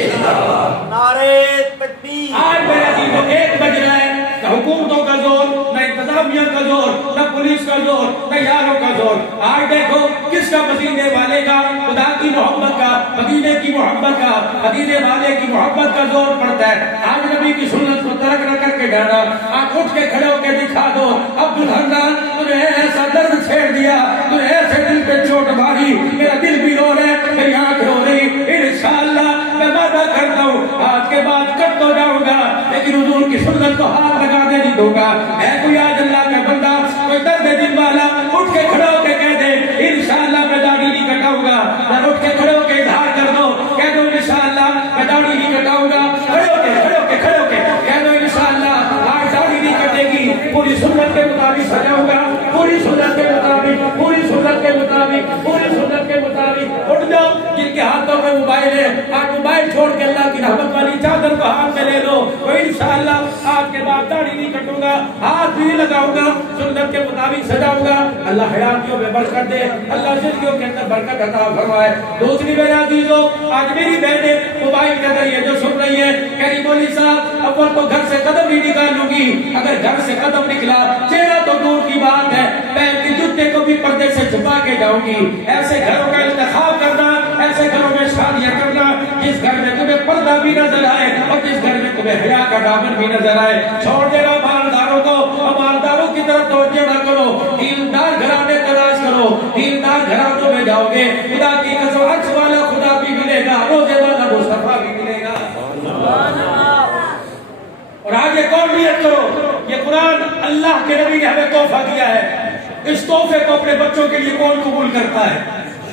نعرہ تکبیر۔ آج میرے عزیزوں ایک بج رہا ہے، نہ حکومتوں کا زور، نہ انتظامیہ کا زور، نہ پولیس کا زور، نہ یاروں کا زور۔ آج دیکھو کس کا مدینے والے کا، خدا کی محبت کا، مدینے کی محبت کا، مدینے والے کی محبت کا زور پڑتا ہے۔ آج نبی کی سنت کو ترک نہ کر کے ڈالا، آج اٹھ کے کھڑے ہو کے دکھا دو عبدالحنان تجھے ایسا درد چھیڑ دیا، تجھے ایسے دل پہ چوٹ ماری، میرا دل بھی رو رہا ہے، میری آنکھ رو رہی، انشاءاللہ میں وعدہ کرتا ہوں آج کے بعد کٹ تو جاؤں گا لیکن حضور کی سنت کو ہاتھ لگانے نہیں دوں گا۔ اے کوئی آج اللہ کا بندہ، کوئی درد دل والا اٹھ کے کھڑا ہو کے کہہ دے انشاءاللہ میں داڑھی نہیں کٹاؤں گا، یا اٹھ کے کھڑے ہو کے اظہار کر دو، کہہ دو انشاءاللہ میں داڑھی نہیں کٹاؤں گا، کھڑے ہو کے کہہ دو انشاءاللہ آج داڑھی نہیں کٹے گی، پوری سنت کے مطابق سجاؤں گا، پوری سنت کے مطابق، پوری سنت کے مطابق، پوری سنت کے مطابق۔ اٹھ جاؤ جن کے ہاتھوں میں موبائل ہے، آج موبائل چھوڑ کے اللہ کی رحمت والی چادر کو ہاتھ میں لے لو، تو انشاءاللہ آج کے بعد داڑھی نہیں کٹوں گا، ہاتھ بھی لگاؤں گا، سنت کے مطابق سجاؤں گا۔ اللہ حیاتیوں میں برکت دے، اللہ زندگیوں کے اندر برکت عطا فرمائے۔ دوسری میرے عزیزوں، آج میری بہنیں موبائل کے ذریعے جو سن رہی ہیں، کہہ رہی مولوی صاحب اول تو گھر سے قدم نہیں نکالوں گی، اگر گھر سے قدم نکلا چہرہ تو دور کی بات ہے، پیر کے جوتے کو بھی پردے سے چھپا کے جاؤں گی۔ ایسے گھروں کا انتخاب کرنا، ایسے گھروں میں شادیاں کرنا جس گھر میں تمہیں پردہ بھی نظر آئے اور جس گھر میں تمہیں حیا کا دامن بھی نظر آئے۔ چھوڑ دینا مالداروں کو، اور مالداروں کی طرف توجہ نہ کرو، دیندار گھرانے تلاش کرو، دیندار گھرانوں میں جاؤ گے خدا کی قسم عرش والا خدا بھی ملے گا، روزے والا مصطفیٰ بھی ملے گا۔ اور آج ایک اور نیت کرو، یہ قرآن اللہ کے نبی نے ہمیں تحفہ دیا ہے، اس تحفے کو اپنے بچوں کے لیے کون قبول کرتا ہے؟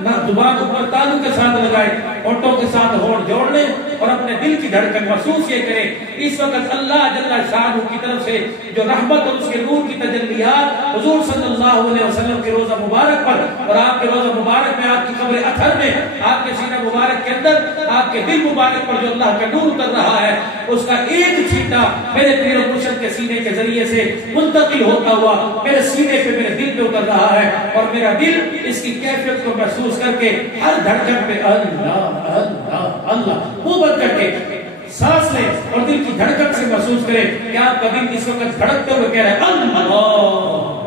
زبان اوپر تالو کے ساتھ لگائے، ہونٹوں کے ساتھ ہونٹ جوڑ لیں اور اپنے دل کی دھڑکن محسوس یہ کریں اس وقت اللہ جل شانہ کی طرف سے جو رحمت اور اس کے نور کی تجلیات حضور صلی اللہ علیہ وسلم کے روزہ مبارک پر اور آپ کے روزہ مبارک میں، آپ کی قبر اطہر میں، آپ کے سینہ مبارک کے اندر، آپ کے دل مبارک پر جو اللہ کا نور اتر رہا ہے، اس کا ایک چھینٹا میرے پیر و مرشد کے سینے کے ذریعے سے منتقل ہوتا ہوا میرے سینے پہ، میرے دل پہ اتر رہا ہے، اور میرا دل اس کی کیفیت کو محسوس کر کے ہر دھڑکن پہ اللہ اللہ اللہ منہ بند کر کے سانس لیں اور دل کی دھڑکن سے محسوس کریں کہ آپ کا دل اس وقت دھڑکتے ہوئے کہہ رہا ہے اللہ۔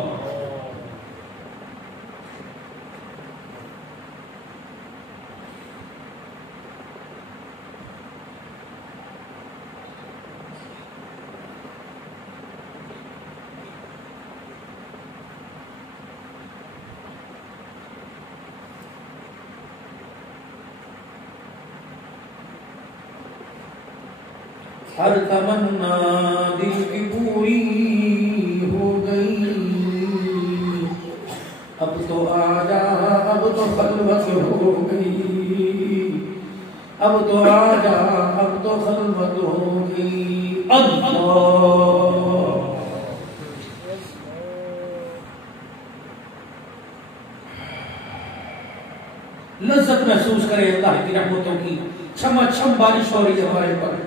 ہر تمنا دل کی پوری ہو گئی، اب تو آجا اب تو خلوت ہو گئی، اب تو آجا اب تو خلوت ہو گئی، اللہ۔ لذت محسوس کریں اللہ کی رحمتوں کی، چھما چھم بارش ہو رہی ہے ہمارے پر،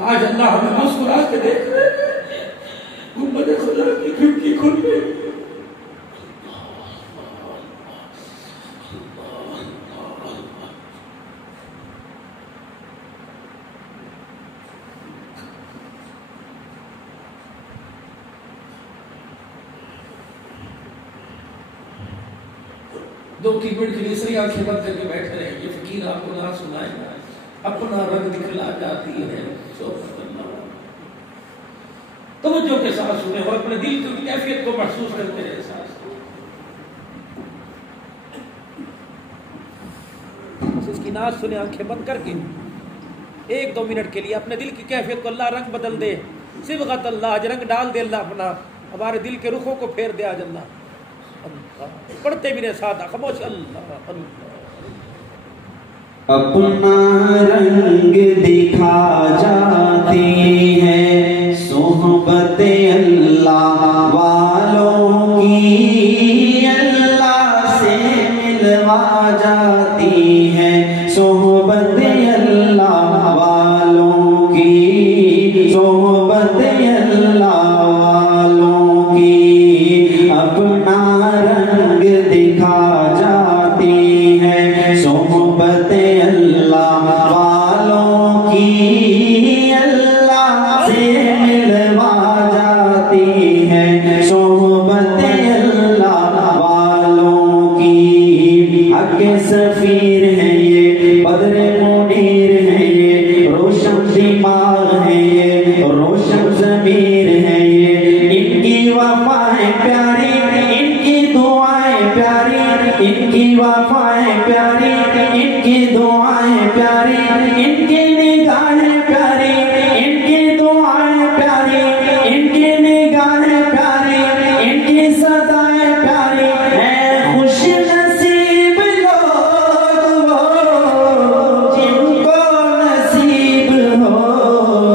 آج اللہ ہمیں مسکرا کے دیکھ رہے ہیں، گنبد خدا کی کھڑکی کھل گئی۔ دو تین منٹ کے لیے صحیح آنکھیں بند کر کے بیٹھے رہے، یہ فقیر آپ کو نہ سنائے گا، اپنا رنگ دکھلا جاتی ہے، توجہ کے ساتھ سنیں اور اپنے دل کی کیفیت کو محسوس کرتے رہے ساتھ۔ اس کی ناز سنیں آنکھیں بند کر کے، ایک دو منٹ کے لیے اپنے دل کی کیفیت کو اللہ رنگ بدل دے، صبغت اللہ، آج رنگ ڈال دے اللہ اپنا، ہمارے دل کے رخوں کو پھیر دے آج اللہ۔ پڑھتے بھی رہے ساتھ خاموش، اللہ اللہ۔ اپنا رنگ دکھا جاتی ہے صحبت اللہ والوں کی، اللہ سے ملوا جاتی ہے صحبت اللہ والوں کی، صحبت اللہ والوں کی، اپنا رنگ دکھا جاتی ہے صحبت اللہ والوں کی، اللہ سے ملوا جاتی ہے صحبت اللہ والوں کی۔ حق سفیر ہے یہ، بدر منیر ہے یہ، روشن دماغ ہے یہ، روشن ضمیر ہے یہ، ان کی وفائیں پیاری، ان کی دعائیں پیاری، ان کی وفائیں پیاری، ان کی دعائیں پیاری، ان کی نگاہیں پیاری، ان کی دعائیں پیاری، ان کی نگاہیں پیاری، ان کی صدائیں پیاری، اے خوش نصیب لوگ وہ جن کو نصیب ہو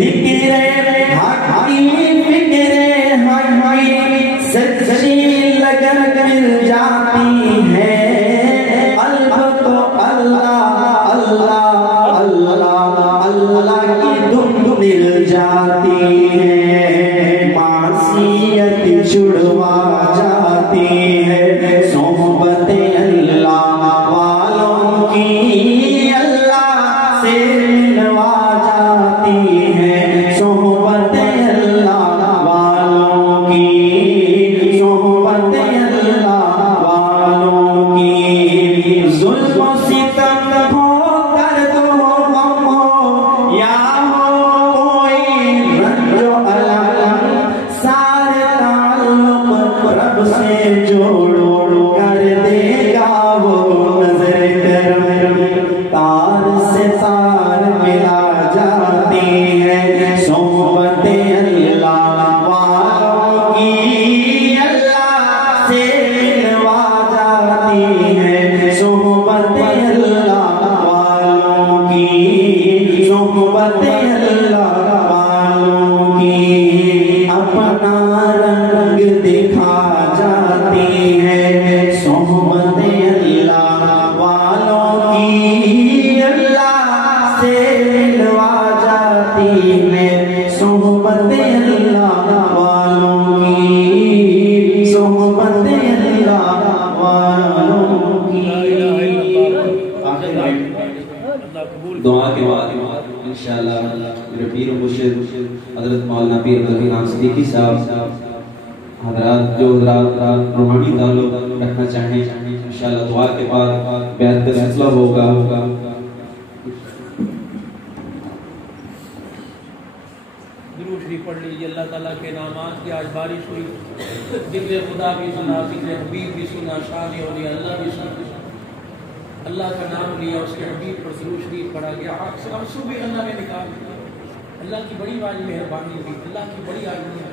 ذکر حق کی فکر حق کی سچی لگن مل جاتی ہے قلب تو اللہ اللہ اللہ اللہ کی دھن مل جاتی ہے معصیت چھڑوا جاتی ہے صحبت اللہ والوں کی اللہ سے ملوا جاتی ہے صحبت اللہ والوں کی صحبت اللہ والوں کی ظلم و ستم ہو درد ہو غم ہو یا ہو کوئی رنج و الم سارے تعلق رب سے جوڑو کر دے گا وہ نظر کرم تار سے تار ملا جاتی ہے صحبت اللہ والوں کی اللہ سے ملوا جاتی ہے صحبت اللہ والوں کی صحبت اللہ والوں کی اپنا رنگ دکھا جاتی ہے صحبت اللہ والوں کی اللہ سے ملوا جاتی ہے صحبت اللہ والوں کی صحبت اللہ والوں کی دعا کے بعد انشاءاللہ میرے پیر و مرشد حضرت مولانا پیر عبدالغنی خان صدیقی صاحب حضرات جو حضرات روحانی تعلق رکھنا چاہیں انشاءاللہ دعا کے بعد بیعت کا سلسلہ ہوگا. درود شریف پڑھ لیجیے. اللہ تعالیٰ کے نامات کی آج بارش ہوئی. ذکر خدا بھی سنا, ذکر حبیب بھی سنا, شان اولیاء اللہ بھی سنا. اللہ کا نام لیا, اس کے حبیب پر درود شریف پڑھا گیا. آنسو بھی اللہ نے نکال دیا. اللہ کی بڑی واجب مہربانی ہوئی, اللہ کی بڑی آدمی ہے.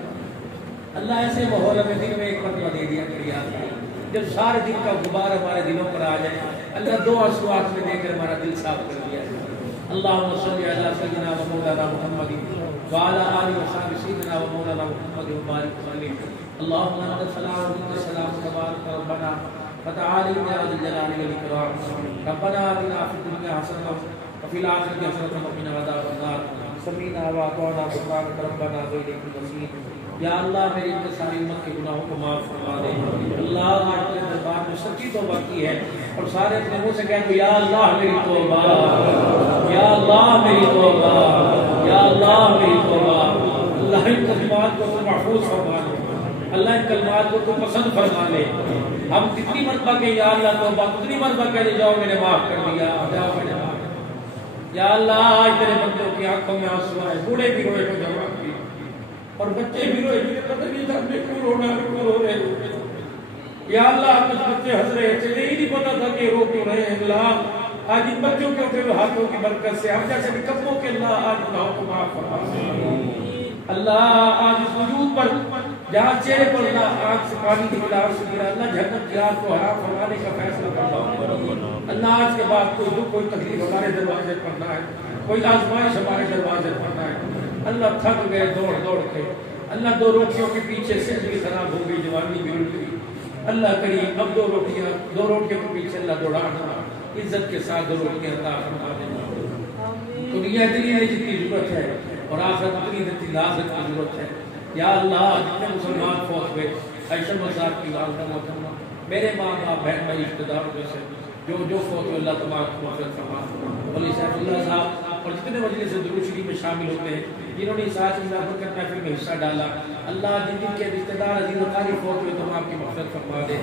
اللہ ایسے ماحول میں دن میں ایک مرتبہ دے دیا کریا جب سارے دن کا غبار ہمارے دلوں پر آ جائے. اللہ دو آنسو آنکھ میں دے کر ہمارا دل صاف کر دیا. اللہم صلی علی سیدنا و مولانا محمد وعلی آلہ و صحبہ سیدنا و مولانا محمد وبارک وسلم. اللہم انت السلام و منک السلام تبارک ربنا فتعالی یا ذی الجلال والاکرام. ربنا آتنا فی الدنیا حسنۃ وفی الآخرۃ حسنۃ وقنا عذاب النار. سمیعنا واطعنا غفرانک ربنا وإلیک المصیر. یا اللہ میری ساری امت کے گناہوں کو معاف فرما دے. اللہ آج کے دربار میں سچی توبہ کی ہے اور سارے اپنے منہ سے کہیں یا اللہ میری توبہ, یا اللہ میری توبہ, یا اللہ میری توبہ. اللہ ان کلمات کو تو محفوظ فرما لے, اللہ ان کلمات کو تو پسند فرما لے. ہم کتنی مرتبہ کہ یا اللہ توبہ, کتنی مرتبہ کہہ جاؤ میں نے معاف کر دیا, جاؤ میں نے معاف. یا اللہ آج تیرے بندوں کی آنکھوں میں آنسو آئے, بوڑھے بھی روئے کو جواب دی اور بچے بھی روئے, پتہ نہیں تھا ہمیں کیوں رونا ہے, کیوں رو رہے ہیں. یا اللہ کچھ بچے ہنس رہے تھے, نہیں نہیں پتا تھا کہ رو کیوں رہے ہیں. اللہ آج ان بچوں کے اوپر ہاتھوں کی برکت سے ہم جیسے نکموں کے اللہ آج گناہوں کو معاف فرما. اللہ آج اس وجود پر جہاں چہرے پر اللہ آنکھ سے پانی نکلا اس گرا, اللہ جہنم کی آگ کو حرام فرمانے کا فیصلہ کرنا. اللہ آج کے بعد کوئی دکھ کوئی تکلیف ہمارے دروازے پر نہ ہے, کوئی آزمائش ہمارے دروازے پر نہ ہے. اللہ تھک گئے دوڑ دوڑ کے, اللہ دو روٹیوں کے پیچھے زندگی خراب ہو گئی, جوانی بھی اڑ گئی. اللہ کریم اب دو روٹیوں کے پیچھے اللہ دوڑانا, عزت کے ساتھ دو روٹیاں عطا فرما دینا. دنیا اتنی ہے جتنی ضرورت ہے اور آخرت اتنی جتنی لازت کی ضرورت ہے. یا اللہ جتنے مسلمان فوت ہوئے, عائشہ صاحب کی والدہ محترمہ, میرے ماں باپ بہن بھائی رشتہ داروں میں سے جو فوت ہوئے, اللہ تبارک و تعالی فرما. ولی صاحب اللہ صاحب اور جتنے مجلس سے درود شریف میں شامل ہوتے ہیں جنہوں نے اس آج کی برکت محفل میں حصہ ڈالا, اللہ جن جن کے رشتہ دار عزیز و قریب فوت ہوئے تمام کی مغفرت فرما دے.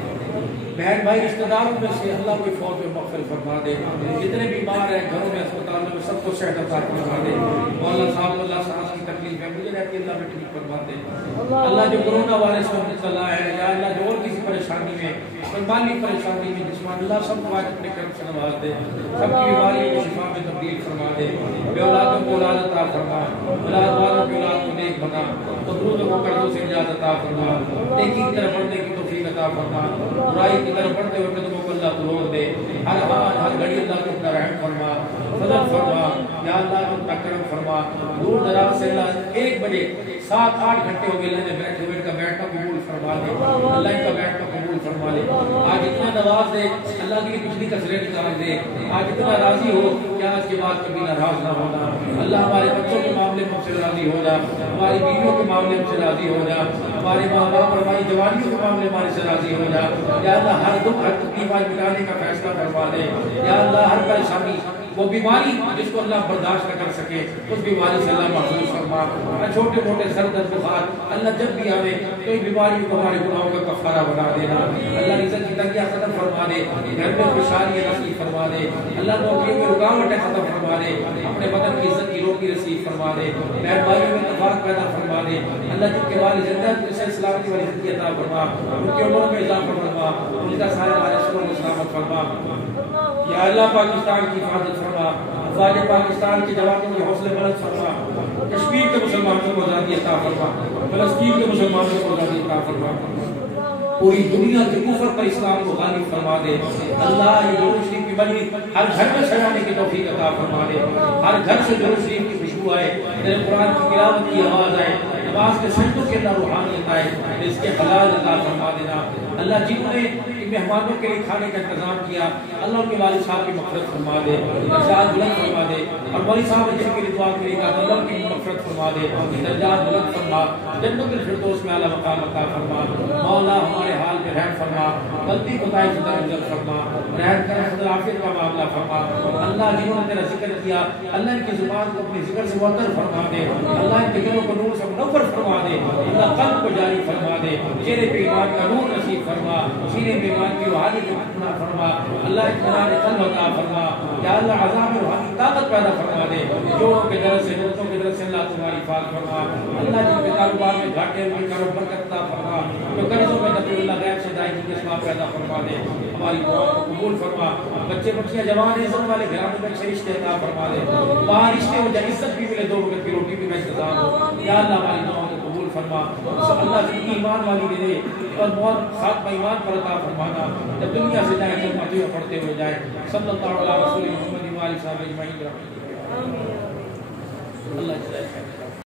بہن بھائی رشتہ داروں میں سے اللہ کوئی فوت ہوئے مغفرت فرما دے. جتنے بیمار ہیں گھروں میں اسپتالوں میں سب کو صحت عطا فرما دے. مولانا صاحب اللہ سانس کی تکلیف ہے مجھے رہتی اللہ میں ٹھیک فرما دے. اللہ جو کورونا وائرس میں مبتلا ہے, یا اللہ جو اور کسی پریشانی میں, کوئی مالی پریشانی میں جسمانی, اللہ سب کو آج اپنے کرم سے نواز دے. سب کی بیماریوں کو شفا میں تبدیل فرما دے. بے اولادوں کو اولاد عطا فرما, اولاد والوں کی اولاد کو نیک بنا, مقروضوں کو قرضوں سے نجات عطا فرما, نیکی کی طرف بڑھنے کی توفیق عطا فرما, برائی کی طرف بڑھتے ہوئے قدموں کو اللہ کو روک دے. ہر حال ہر گھڑی اللہ کو اپنا رحم فرما, فضل فرما. یا اللہ ان کا کرم فرما. دور دراز سے اللہ 1 بجے 7-8 گھنٹے ہو گئے، اللہ نے بیٹھے ہوئے کا بیٹھنا قبول فرما دے، اللہ ان کا بیٹھنا قبول فرما دے. آج اتنا نواز دے، اللہ کی پچھلی کثریں نکال دے. آج اتنا راضی ہو کہ آج کے بعد کبھی ناراض نہ ہونا. اللہ ہمارے بچوں کے معاملے میں ہم سے راضی ہو جا، ہماری بیویوں کے معاملے میں ہم سے راضی ہو جا، ہمارے ماں باپ اور ہماری جوانیوں کے معاملے ہمارے سے راضی ہو جا. یا اللہ ہر دکھ ہر تکلیف آج مٹانے کا فیصلہ کروا دے. یا اللہ ہر پریشانی وہ بیماری جس کو اللہ برداشت نہ کر سکے اس بیماری سے اللہ محفوظ فرما. چھوٹے موٹے سر درد بخار اللہ جب بھی آوے تو اس بیماری کو ہمارے گناہوں کا کفارہ بنا دینا. اللہ رزق کی تنگیاں ختم فرما دے، گھر میں خوشحالی نصیب فرما دے. اللہ نوکریوں میں رکاوٹیں ختم فرما دے، اپنے بدن کی عزت کی روٹی نصیب فرما دے. بہن بھائیوں میں اتفاق پیدا فرما دے. اللہ جن کے والد زندہ سے سلامتی والی زندگی عطا فرما، ان کے عمر میں اضافہ فرما، ان کا سارے وارثوں کو سلامت فرما. یا اللہ پاکستان کی حفاظت فرما، افواج پاکستان کے جوانوں کے حوصلے بلند فرما. کشمیر کے مسلمانوں کو آزادی عطا فرما، فلسطین کے مسلمانوں کو آزادی عطا فرما. پوری دنیا کے کفر پر اسلام کو غالب فرما دے. اللہ یہ درود شریف کی مجلس ہر گھر میں سجانے کی توفیق عطا فرما دے. ہر گھر سے درود شریف کی خوشبو آئے، تیرے قرآن کی تلاوت کی آواز آئے، نماز کے سجدوں کے اندر روحانیت آئے. اس کے حلال عطا فرما دینا. اللہ جنہوں نے مہمانوں کے لیے کھانے کا انتظام کیا، اللہ ان کے والد صاحب کی مغفرت فرما دے، درجات بلند فرما دے. اور والد صاحب نے جن کے لیے دعا کی اللہ ان کی مغفرت فرما دے، درجات بلند فرما، جنت الفردوس میں اعلیٰ مقام عطا فرما. مولا ہمارے حال پہ رحم فرما، غلطی کوتاہی سے درگزر فرما، رحم کر حضرت عافیت کا معاملہ فرما. اللہ جنہوں نے تیرا ذکر کیا، اللہ ان کی زبان کو اپنے ذکر سے معطر فرما دے. اللہ ان کے دلوں کو نور سے منور فرما دے. اللہ قلب کو جاری فرما دے. چہرے پہ ایمان کا نور نصیب فرما، سینے میں ایمان کی روحانی اطمینان فرما. اللہ اطمینان قلب عطا فرما. یا اللہ عذاب روحانی طاقت پیدا فرما دے. جوڑوں کے درد سے نقطوں کے درد سے اللہ تمہاری حفاظت فرما. اللہ جن کے کاروبار میں گھاٹے ہوئے کرو برکت عطا فرما، جو قرضوں میں دبے اللہ غیب سے دائیں کی اسباب پیدا فرما دے. ہماری دعاؤں کو قبول فرما. بچے بچیاں جوان عزت والے گھرانوں میں اچھے رشتے عطا فرما دے. وہاں رشتے ہو جائے، عزت بھی ملے، 2 وقت کی روٹی بھی کا انتظام ہو. یا اللہ ہماری دعاؤں کو قبول فرما. اللہ زندگی ایمان والی دے دے اور بہت خاتمہ ایمان پر عطا فرمانا. جب دنیا سے جائے کلمہ طیبہ پڑھتے ہوئے جائے. صلی اللہ علیہ وسلم محمد و آلہ وصحبہ اجمعین. اللہ